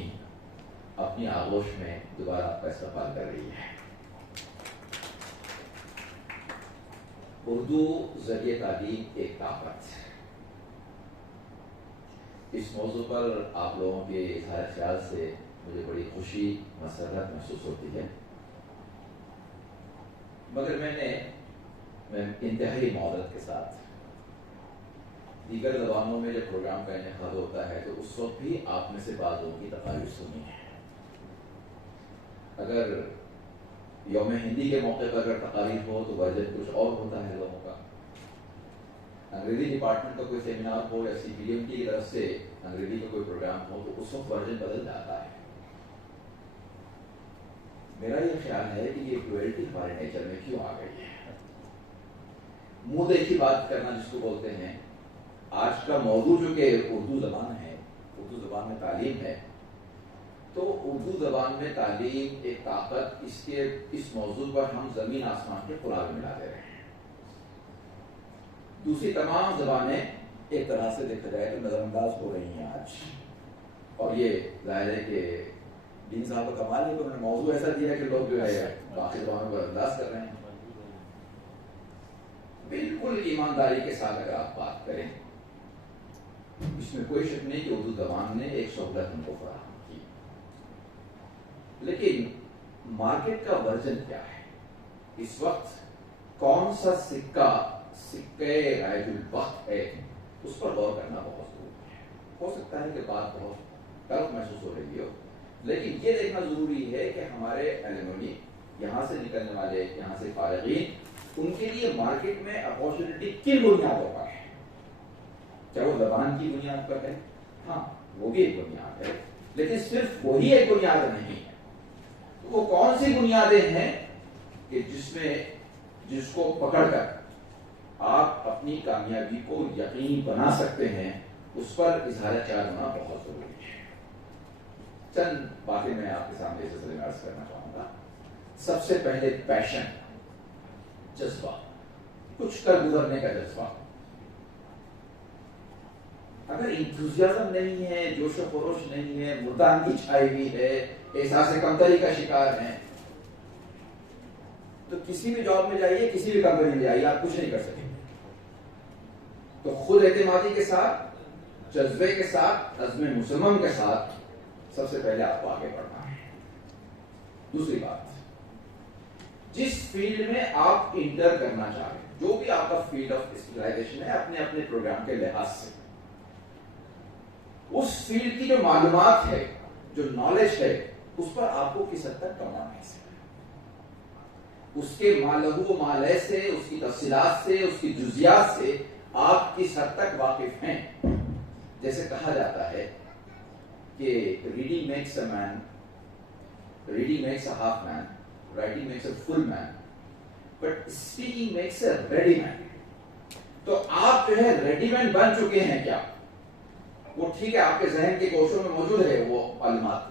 अपनी आगोश में दोबारा आपका इस्तक़बाल कर रही है। उर्दू ज़रिए तालीम एक ताकत। इस मौजू पर आप लोगों के इज़हार ख्याल से मुझे बड़ी खुशी मसरत महसूस होती है, मगर मैं इंतहाई मौलत के साथ दीगर ज़बानों में जब प्रोग्राम का इनेकाद होता है तो उस वक्त भी आप में से बाज़ों की तकारीर सुनी है। अगर यौम हिंदी के मौके पर अगर तकारीर हो तो वर्जन कुछ और होता है लोगों का। अंग्रेजी डिपार्टमेंट का कोई सेमिनार हो या CPDM की तरफ से अंग्रेजी का कोई प्रोग्राम हो तो उस वक्त वर्जन बदल जाता है। मेरा ये ख्याल है कि ये क्रुएल्टी हमारे नेचर में क्यों आ गई है। मुंह देखी बात करना जिसको बोलते हैं। आज का मौजू जो कि उर्दू ज़बान है, उर्दू ज़बान में तालीम है, तो उर्दू ज़बान में तालीम एक ताकत, इस मौजू पर हम ज़मीन आसमान के खुराक मिला दे रहे हैं। दूसरी तमाम ज़बानें एक तरह से देखा जाए तो नज़रअंदाज हो रही हैं आज, और ये जाहिर है कि दीन साहब का कमाल है कि उन्होंने मौजू ऐसा दिया कि लोग जो है बाकी ज़बानों को अंदाज कर रहे हैं। बिल्कुल ईमानदारी के साथ अगर आप बात करें, इसमें कोई शक नहीं कि उर्दू ज़बान ने एक सहूलत उनको फराहम की, लेकिन मार्केट का वर्जन क्या है, इस वक्त कौन सा सिक्के राइजुल वक्त है, उस पर गौर करना बहुत जरूरी है। हो सकता है कि बात बहुत तल्ख महसूस हो रही हो, लेकिन ये देखना जरूरी है कि हमारे एलुमनी, यहाँ से निकलने वाले, यहाँ से फारिगीन, उनके लिए मार्केट में अपॉर्चुनिटी किन बुनियादों पर है। चाहे वो ज़बान की बुनियाद पर है, हाँ वो भी एक बुनियाद है, लेकिन सिर्फ वही एक बुनियाद नहीं है। तो वो कौन सी बुनियादें हैं कि जिसको पकड़कर आप अपनी कामयाबी को यकीनी बना सकते हैं, उस पर इज़हार ख्याल होना बहुत जरूरी है। चंद बातें मैं आपके सामने इस सिलसिले में अर्ज करना चाहूंगा। सबसे पहले पैशन, जज्बा, कुछ कर गुजरने का जज्बा। अगर इंथुजियाज्म नहीं है, जोश व खरोश नहीं है, मुर्दानगी छाई हुई है, एहसास कमतरी का शिकार है, तो किसी भी जॉब में जाइए, किसी भी कंपनी में जाइए, आप कुछ नहीं कर सकेंगे। तो खुद एतमादी के साथ, जज्बे के साथ, अज़्म मुसम्मम के साथ सबसे पहले आपको आगे बढ़ना है। दूसरी बात, जिस फील्ड में आप इंटर करना चाह रहे हैं, जो भी आपका फील्ड ऑफ स्पेशलाइजेशन है, अपने अपने प्रोग्राम के लिहाज से, उस फील्ड की जो मालूमात है, जो नॉलेज है, उस पर आपको किस हद तक कमाना है, उसके मालहू मालय से, उसकी तफसीलात से, उसकी जुजियात से आप किस हद तक वाकिफ हैं। जैसे कहा जाता है कि reading makes a man, reading makes a half man, writing makes a full man, but speaking makes a ready man. तो आप जो है रेडीमेड बन चुके हैं क्या? वो ठीक है, आपके जहन के कोशों में मौजूद है वो मालूमात,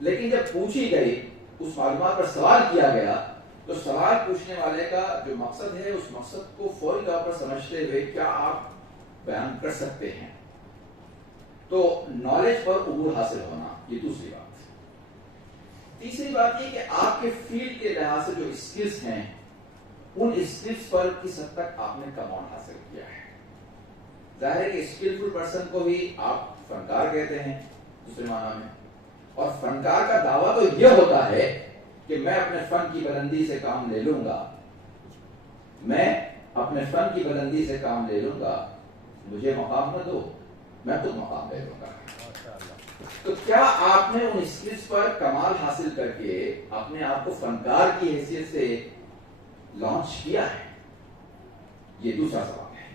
लेकिन जब पूछी गई, उस मालूमात पर सवाल किया गया, तो सवाल पूछने वाले का जो मकसद है, उस मकसद को फौरी तौर पर समझते हुए क्या आप बयान कर सकते हैं? तो नॉलेज पर उबूर हासिल होना, ये दूसरी बात। तीसरी बात ये कि आपके फील्ड के लिहाज से जो स्किल्स हैं, उन स्किल्स पर किस हद तक आपने कमांड हासिल किया है। जाहिर है कि स्किलफुल पर्सन को ही आप फनकार कहते हैं दूसरे माना में, और फनकार का दावा तो यह होता है कि मैं अपने फन की बुलंदी से काम ले लूंगा, मैं अपने फन की बुलंदी से काम ले लूंगा, मुझे मकाम न दो, मैं खुद मकाम ले लूंगा। तो क्या आपने उन स्किल्स पर कमाल हासिल करके अपने आप को फनकार की हैसियत से लॉन्च किया है? ये दूसरा सवाल है।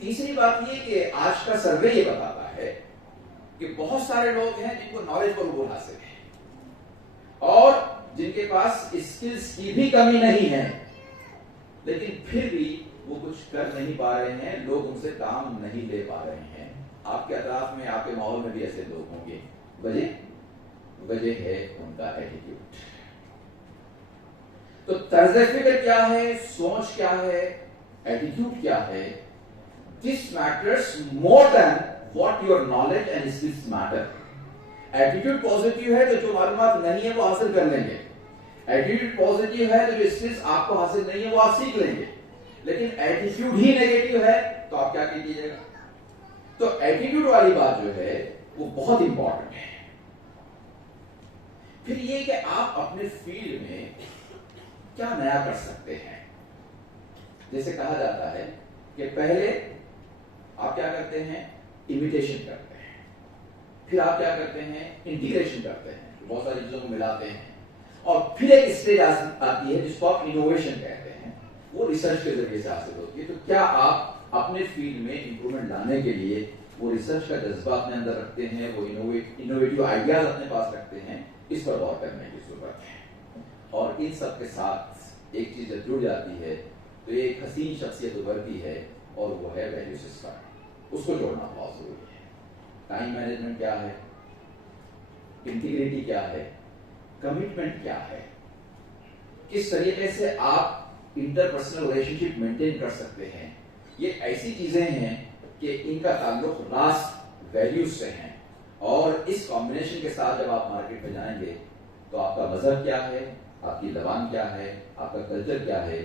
तीसरी बात ये कि आज का सर्वे ये बताता है कि बहुत सारे लोग हैं जिनको नॉलेज पर उबूर हासिल है और जिनके पास स्किल्स की भी कमी नहीं है, लेकिन फिर भी वो कुछ कर नहीं पा रहे हैं, लोग उनसे काम नहीं ले पा रहे हैं। आपके अतराफ में, आपके माहौल में भी ऐसे लोग होंगे। वजह है उनका एटीट्यूड। तो तर्ज फिक्र क्या है, सोच क्या है, एटीट्यूड क्या है, this matters more than what your knowledge and skills matter. Attitude positive है तो जो मालूमात नहीं है वो हासिल कर लेंगे, एटीट्यूड पॉजिटिव है तो जो स्किल्स आपको हासिल नहीं है वो आप सीख लेंगे, लेकिन एटीट्यूड ही नेगेटिव है तो आप क्या कीजिएगा? तो एटीट्यूड वाली बात जो है वो बहुत इंपॉर्टेंट है। फिर ये कि आप अपने फील्ड में क्या नया कर सकते हैं। जैसे कहा जाता है कि पहले आप क्या करते हैं, इमिटेशन करते हैं, फिर आप क्या करते हैं, इंटीग्रेशन करते हैं, बहुत सारी चीजों को मिलाते हैं, और फिर एक स्टेज आती है जिसको आप इनोवेशन कहते हैं, वो रिसर्च के जरिए से हासिल होती है। तो क्या आप अपने फील्ड में इंप्रूवमेंट लाने के लिए वो रिसर्च का जज्बा अपने अंदर रखते हैं, वो इनोवेटिव आइडियाज अपने पास रखते हैं? इस पर गौर करने की जरूरत है। और इन सब के साथ एक चीज जब जुड़ जाती है तो एक हसीन शख्सियत उभरती है, और वो है वैल्यू सिस्टम। उसको जोड़ना बहुत जरूरी है। टाइम मैनेजमेंट क्या है, इंटीग्रिटी क्या है, कमिटमेंट क्या है, किस तरीके से आप इंटरपर्सनल रिलेशनशिप मेंटेन कर सकते हैं, ये ऐसी चीजें हैं कि इनका ताल्लुक रास वैल्यूज से है। और इस कॉम्बिनेशन के साथ जब आप मार्केट में जाएंगे तो आपका मजहब क्या है, आपकी जबान क्या है, आपका कल्चर क्या है,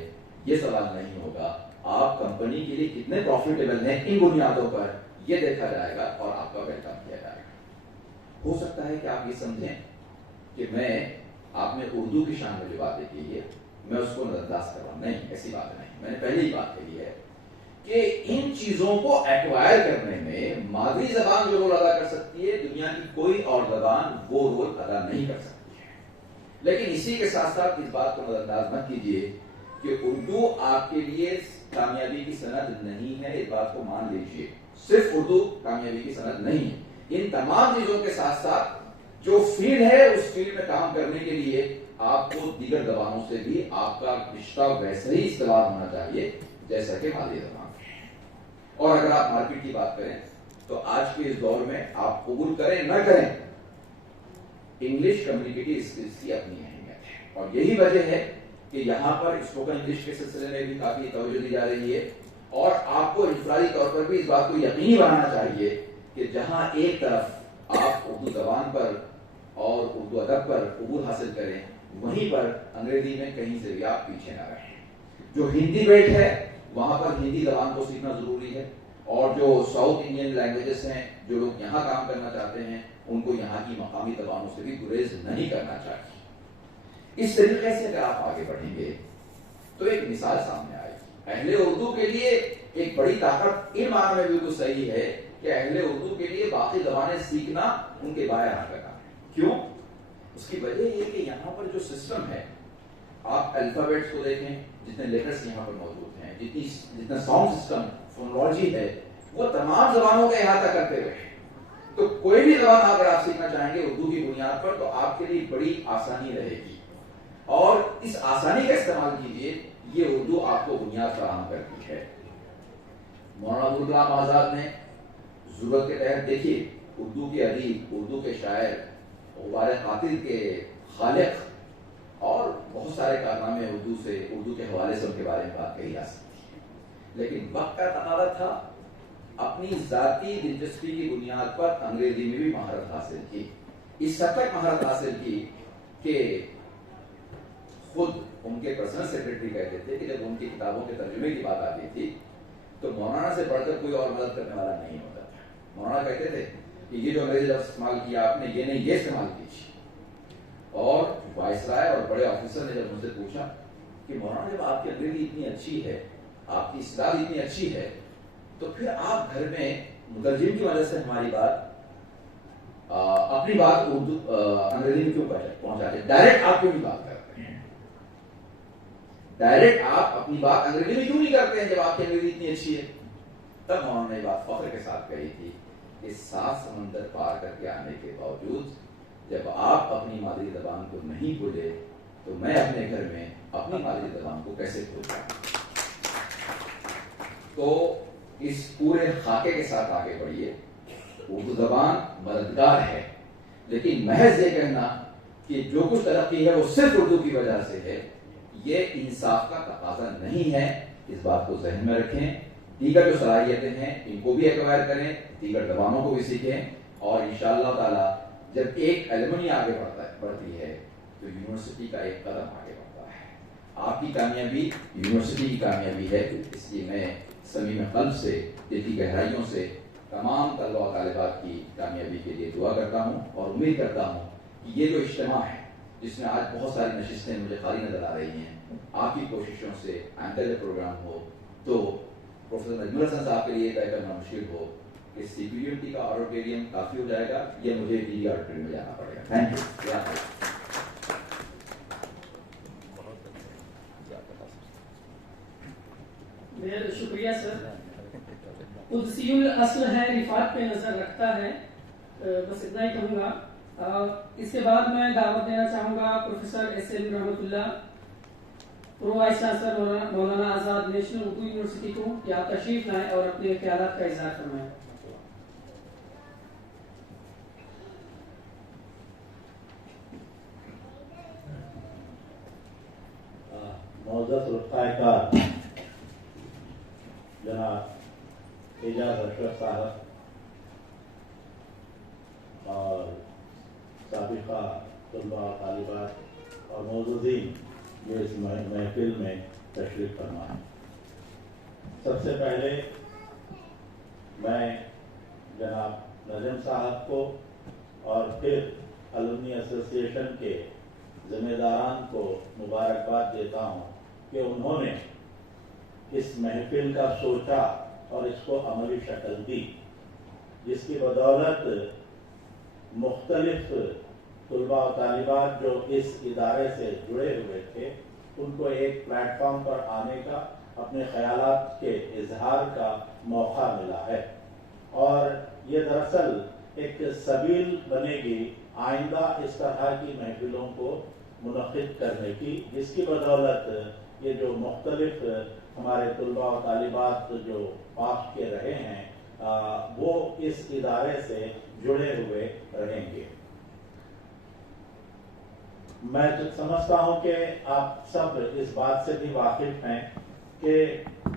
ये सवाल नहीं होगा। आप कंपनी के लिए कितने प्रॉफिटेबल हैं, इन बुनियादों पर ये देखा जाएगा और आपका वेलकम किया जाएगा। हो सकता है कि आप ये समझें कि मैं, आपने उर्दू की शान में जो बातें की है मैं उसको नजरअंदाज कर रहा हूं। नहीं, ऐसी बात नहीं। मैंने पहले ही बात कही है कि इन चीजों को एक्वायर करने में मादरी जबान जो रोल अदा कर सकती है, दुनिया की कोई और जबान वो रोल अदा नहीं कर सकती है। लेकिन इसी के साथ साथ इस बात को नजरअंदाज मत कीजिए कि उर्दू आपके लिए कामयाबी की सनद नहीं है। इस बात को मान लीजिए, सिर्फ उर्दू कामयाबी की सनद नहीं है। इन तमाम चीजों के साथ साथ जो फील्ड है, उस फील्ड में काम करने के लिए आपको दीगर जबानों से भी आपका रिश्ता वैसे ही इस्तेमाल होना चाहिए जैसा कि मादरी जबान। और अगर आप मार्केट की बात करें तो आज के इस दौर में आप कबूल करें न करें, इंग्लिश कम्युनिकेटिव स्किल्स की अपनी अहमियत है। और यही वजह है कि यहाँ पर स्पोकन इंग्लिश के सिलसिले में भी काफी तवज्जो दी जा रही है। और आपको इंफरादी तौर पर भी इस बात को यकीनी बनाना चाहिए कि जहां एक तरफ आप उर्दू जबान पर और उर्दू अदब पर कबूल हासिल करें, वहीं पर अंग्रेजी में कहीं से भी आप पीछे न रहें। जो हिंदी बेल्ट है वहां पर हिंदी जबान को सीखना जरूरी है, और जो साउथ इंडियन लैंग्वेजेस हैं, जो लोग यहाँ काम करना चाहते हैं, उनको यहाँ की मकामी जबानों से भी गुरेज नहीं करना चाहिए। इस तरीके से अगर आप आगे बढ़ेंगे तो एक मिसाल सामने आएगी। अहले उर्दू के लिए एक बड़ी ताकत इन मानों में बिल्कुल सही है कि अहले उर्दू के लिए बाकी जबानें सीखना उनके बाएं हाथ का काम है। क्यों? उसकी वजह यह कि यहाँ पर जो सिस्टम है, आप अल्फाबेट्स को देखें, जितने लेटर्स यहाँ पर मौजूद हैं, जितना साउंड सिस्टम, फोनोलॉजी है, वो तमाम जबानों का अहाता करते हुए। तो कोई भी जबान अगर आप सीखना चाहेंगे उर्दू की बुनियाद पर, तो आपके लिए बड़ी आसानी रहेगी। और इस आसानी का इस्तेमाल कीजिए, ये उर्दू आपको बुनियाद फराहम करती है। मौलाना अबुल कलाम आज़ाद ने ज़रूरत के तहत, देखिए, उर्दू के अदीब, उर्दू के शायर, गुबार कातिल के खालिक और बहुत सारे कारनामे उर्दू के हवाले से उनके बारे में बात कही जा सकती है, लेकिन वक्त का तकाज़ा था। अपनी ज़ाती दिलचस्पी की बुनियाद पर अंग्रेजी में भी महारत हासिल की, इस हद तक महारत हासिल की कि खुद उनके पर्सनल सेक्रेटरी कहते थे कि जब उनकी किताबों के तर्जुमे की बात आती थी तो मौलाना से बढ़कर कोई और मदद करने वाला नहीं होता था। मौलाना कहते थे कि ये जो अंग्रेजी लफ्ज़ इस्तेमाल किया आपने, ये नहीं, ये इस्तेमाल कीजिए। और वायसराय और बड़े ऑफिसर ने जब मुझसे पूछा कि मौलाना, जब आपकी अंग्रेजी इतनी अच्छी है, आपकी इस्लाह इतनी अच्छी है, तो फिर आप घर में मुतरजिम की वजह से हमारी बात, अपनी बात उर्दू अंग्रेजी में क्यों पहुंचाते, डायरेक्ट आप क्यों नहीं बात करते हैं, डायरेक्ट आप अपनी बात अंग्रेजी में क्यों नहीं करते हैं जब आपकी अंग्रेजी इतनी अच्छी है। तब उन्होंने ये बात फख्र के साथ कही थी कि 7 समंदर पार करके आने के बावजूद जब आप अपनी मादरी ज़बान को नहीं भूले तो मैं अपने घर में अपनी मादरी ज़बान को कैसे भूल पाऊं। तो इस पूरे खाके के साथ आगे बढ़िए। उर्दू ज़बान मददगार है, लेकिन महज ये कहना कि जो कुछ तरक्की है वो सिर्फ उर्दू की वजह से है, ये इंसाफ का तकाजा नहीं है। इस बात को जहन में रखें। दीगर जो सलाहियतें हैं इनको भी एक्वायर करें, दीगर ज़बानों को भी सीखें, और इंशाअल्लाह ताला जब एक एलुमनी आगे बढ़ती है तो यूनिवर्सिटी का एक कदम आगे बढ़ता है। आपकी कामयाबी यूनिवर्सिटी की कामयाबी है। इसलिए मैं समीम क़ल्ब से, दिल की गहराइयों से तमाम तलबा और तालिबात की कामयाबी के लिए दुआ करता हूँ और उम्मीद करता हूँ कि ये जो इज्तिमा है जिसमें आज बहुत सारी नशिस्तें मुझे खाली नजर आ रही हैं, आपकी कोशिशों से आइंदा जब प्रोग्राम हो तो प्रोफेसर नजमुल हसन साहब के लिए तय करना मुश्किल हो कि CPUMT का ऑडिटोरियम काफ़ी हो जाएगा या मुझे DD ऑडिटोरियम में जाना पड़ेगा। Thank you. बेहद शुक्रिया सर। कुदसियुल अस्ल है, रिफात पे नज़र रखता है। बस इतना ही कहूँगा। इसके बाद मैं दावत देना चाहूँगा प्रोफेसर SM रहमतुल्लाह, प्रो वाइस चांसलर मौलाना आज़ाद नेशनल उर्दू यूनिवर्सिटी को कि आप तशरीफ लाएं और अपने ख्यालात का इज़हार फरमाएं। मौजूद रुफ़ायका जनाब एजाज अशरफ साहब और साबिक़ा तलबा तालिबात और मौजूदीन जो इस महफिल में तशरीफ़ फरमा है, सबसे पहले मैं जनाब नजम साहब को और फिर अलुमनी एसोसिएशन के ज़िम्मेदारान को मुबारकबाद देता हूँ कि उन्होंने इस महफिल का सोचा और इसको अमली शक्ल दी, जिसकी बदौलत मुख्तलिफ तुलबा और तालिबात जो इस इदारे से जुड़े हुए थे उनको एक प्लेटफॉर्म पर आने का, अपने ख्यालात के इजहार का मौका मिला है। और ये दरअसल एक सबील बनेगी आइंदा इस तरह की महफिलों को मुनक़िद करने की, जिसकी बदौलत ये जो मुख्तलिफ हमारे तुलबा और तालिबात जो पास के रहे हैं वो इस इदारे से जुड़े हुए रहेंगे। मैं समझता हूं कि आप सब इस बात से भी वाकिफ हैं कि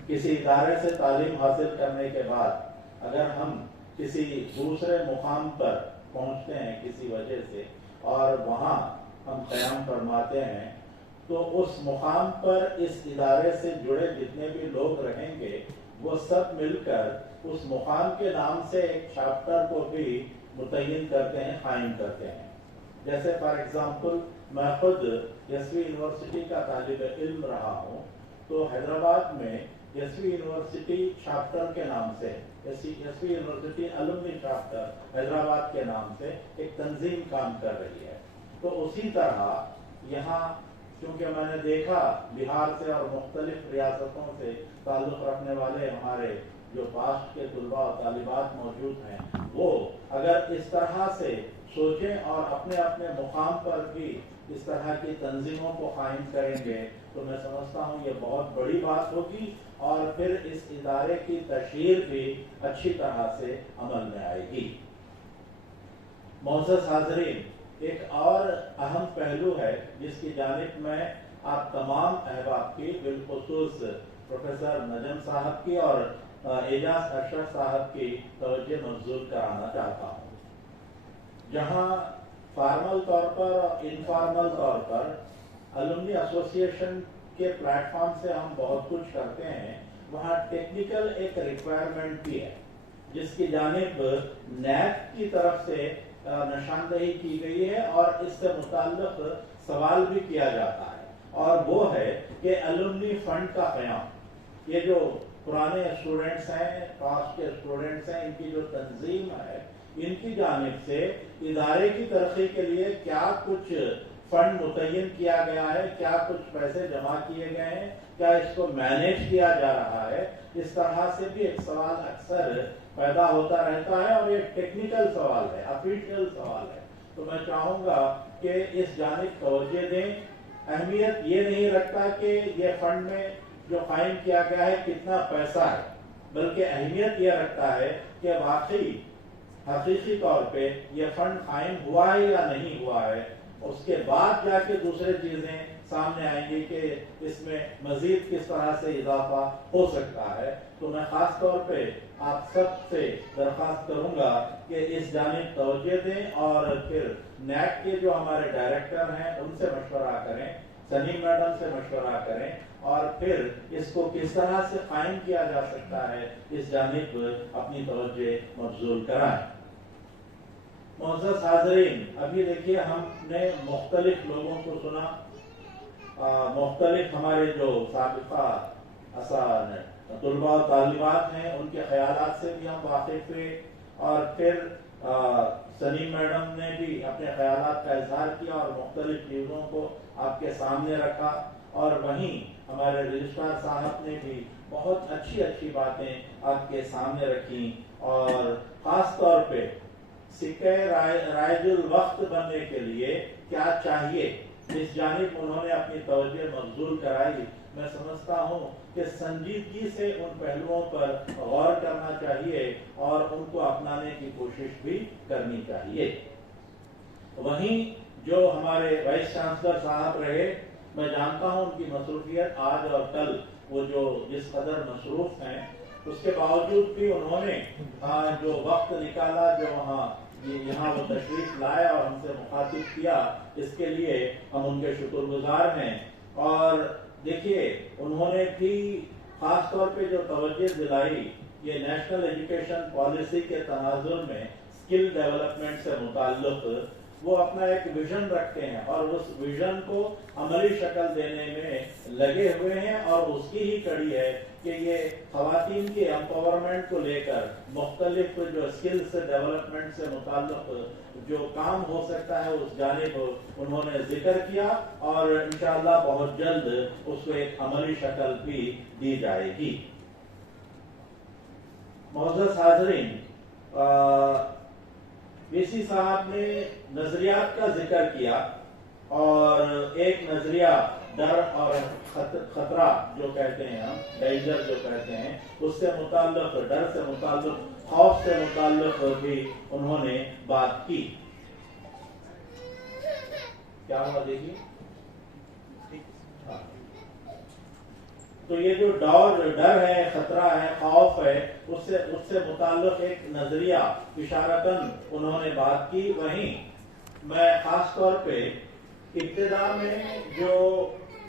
किसी इदारे से तालीम हासिल करने के बाद अगर हम किसी दूसरे मुकाम पर पहुंचते हैं किसी वजह से और वहां हम क़याम फरमाते हैं तो उस मुकाम पर इस इदारे से जुड़े जितने भी लोग रहेंगे वो सब मिलकर उस मुकाम के नाम से एक चैप्टर को भी मुतय्यन करते हैं, कायम करते हैं। जैसे फॉर एग्जांपल मैं खुद यस्वी यूनिवर्सिटी का तालिब इल्म रहा हूँ, तो हैदराबाद में यस्वी यूनिवर्सिटी चैप्टर के नाम से, यस्वी यूनिवर्सिटी अलुमनी चैप्टर हैदराबाद के नाम से एक तंजीम काम कर रही है। तो उसी तरह यहाँ क्योंकि मैंने देखा बिहार से और मुख्तलिफ रियासतों से ताल्लुक़ रखने वाले हमारे जो पास्ट के तुलबा और तालिबात मौजूद हैं, वो अगर इस तरह से सोचें और अपने अपने मुकाम पर भी इस तरह की तंजीमों को कायम करेंगे तो मैं समझता हूँ ये बहुत बड़ी बात होगी और फिर इस इदारे की तशहीर भी अच्छी तरह से अमल में आएगी। मोअज़्ज़ज़ हाज़रीन, एक और अहम पहलू है जिसकी जानिब में आप तमाम अहबाब की, बिलखुसूस प्रोफेसर नजम साहब की और एजाज अशरफ साहब की तवज्जो मबज़ूल कराना चाहता हूँ। जहाँ फॉर्मल तौर पर और इनफॉर्मल तौर पर अलुमनी एसोसिएशन के प्लेटफॉर्म से हम बहुत कुछ करते हैं, वहाँ टेक्निकल एक रिक्वायरमेंट भी है जिसकी जानिब नैक की तरफ से निशानदही की गई है और इससे मुताल्लिक सवाल भी किया जाता है, और वो है कि अलुमनी फंड का क़याम। ये जो पुराने स्टूडेंट्स हैं, पास्ट के स्टूडेंट्स हैं, इनकी जो तंजीम है, इनकी जानिब से इदारे की तरक्की के लिए क्या कुछ फंड मुतय्यन किया गया है, क्या कुछ पैसे जमा किए गए हैं, क्या इसको मैनेज किया जा रहा है, इस तरह से भी एक सवाल अक्सर पैदा होता रहता है और ये टेक्निकल सवाल है, ऑफिशियल सवाल है। तो मैं चाहूंगा कि इस जानिब तवज्जो दें। अहमियत ये नहीं रखता कि ये फंड में जो कायम किया गया है कितना पैसा है, बल्कि अहमियत ये रखता है कि वाकई हकीकी तौर पे ये फंड कायम हुआ है या नहीं हुआ है। उसके बाद जाके दूसरे चीजें सामने आएंगी कि इसमें मजीद किस तरह से इजाफा हो सकता है। तो मैं खास तौर पे आप सबसे दरख्वास्त करूंगा कि इस जानिब तवज्जो दें और फिर नैक के जो हमारे डायरेक्टर हैं उनसे मशवरा करें, सनीम मैडम से मशवरा करें और फिर इसको किस तरह से कायम किया जा सकता है इस जानिब अपनी तवज्जो मबजूल कराएं। मोअज़्ज़ज़ हाज़रीन, अभी देखिए हमने मुख्तलिफ लोगों को सुना, मुख्तलिफ हमारे जो साबिक़ा तुलबा और तालिबात हैं उनके ख्यालात से भी हम वाकिफ हुए और फिर सनीम मैडम ने भी अपने ख्यालात का इजहार किया और मुख्तलिफ चीज़ों को आपके सामने रखा, और वहीं हमारे रजिस्ट्रार साहब ने भी बहुत अच्छी अच्छी बातें आपके सामने रखी और ख़ास तौर पे सिक्के रायजुल वक्त बनने के लिए क्या चाहिए इस जानिब उन्होंने अपनी तवज्जो मबजूल कराई। मैं समझता हूँ कि संजीदगी से उन पहलुओं पर गौर करना चाहिए और उनको अपनाने की कोशिश भी करनी चाहिए। वहीं जो हमारे वाइस चांसलर साहब रहे, मैं जानता हूँ उनकी मसरूफियत आज और कल वो जो जिस कदर मसरूफ हैं, उसके बावजूद भी उन्होंने जो वक्त निकाला, जो यहाँ वो तशरीफ लाए और हमसे मुखातिब किया, इसके लिए हम उनके शुक्रगुजार हैं। और देखिए उन्होंने भी खास तौर पे जो तवज्जो दिलाई ये नेशनल एजुकेशन पॉलिसी के तनाजुर में स्किल डेवलपमेंट से मुताल्लिक वो अपना एक विजन रखते हैं और उस विजन को अमली शक्ल देने में लगे हुए हैं, और उसकी ही कड़ी है कि ये खवातीन की एम्पावरमेंट को लेकर मुख्तलिफ जो स्किल्स डेवलपमेंट से मुताल्लिक जो काम हो सकता है उस जानिब उन्होंने जिक्र किया और इंशाअल्लाह बहुत जल्द उसको एक अमली शक्ल भी दी जाएगी। मोअज़्ज़ज़ हाज़रीन, वीसी साहब ने नजरियात का जिक्र किया और एक नजरिया डर और खतरा जो कहते हैं हम, डेंजर जो कहते हैं, उससे मुताल्लिक, डर से मुताल्लिक, खौफ से मुताल्लिक भी उन्होंने बात की। क्या हुआ देखिए, तो ये जो डर है, खतरा है, खौफ है, उससे मुताल्लिक एक नजरिया इशारतन उन्होंने बात की। वहीं मैं खास तौर पे इब्तिदा में जो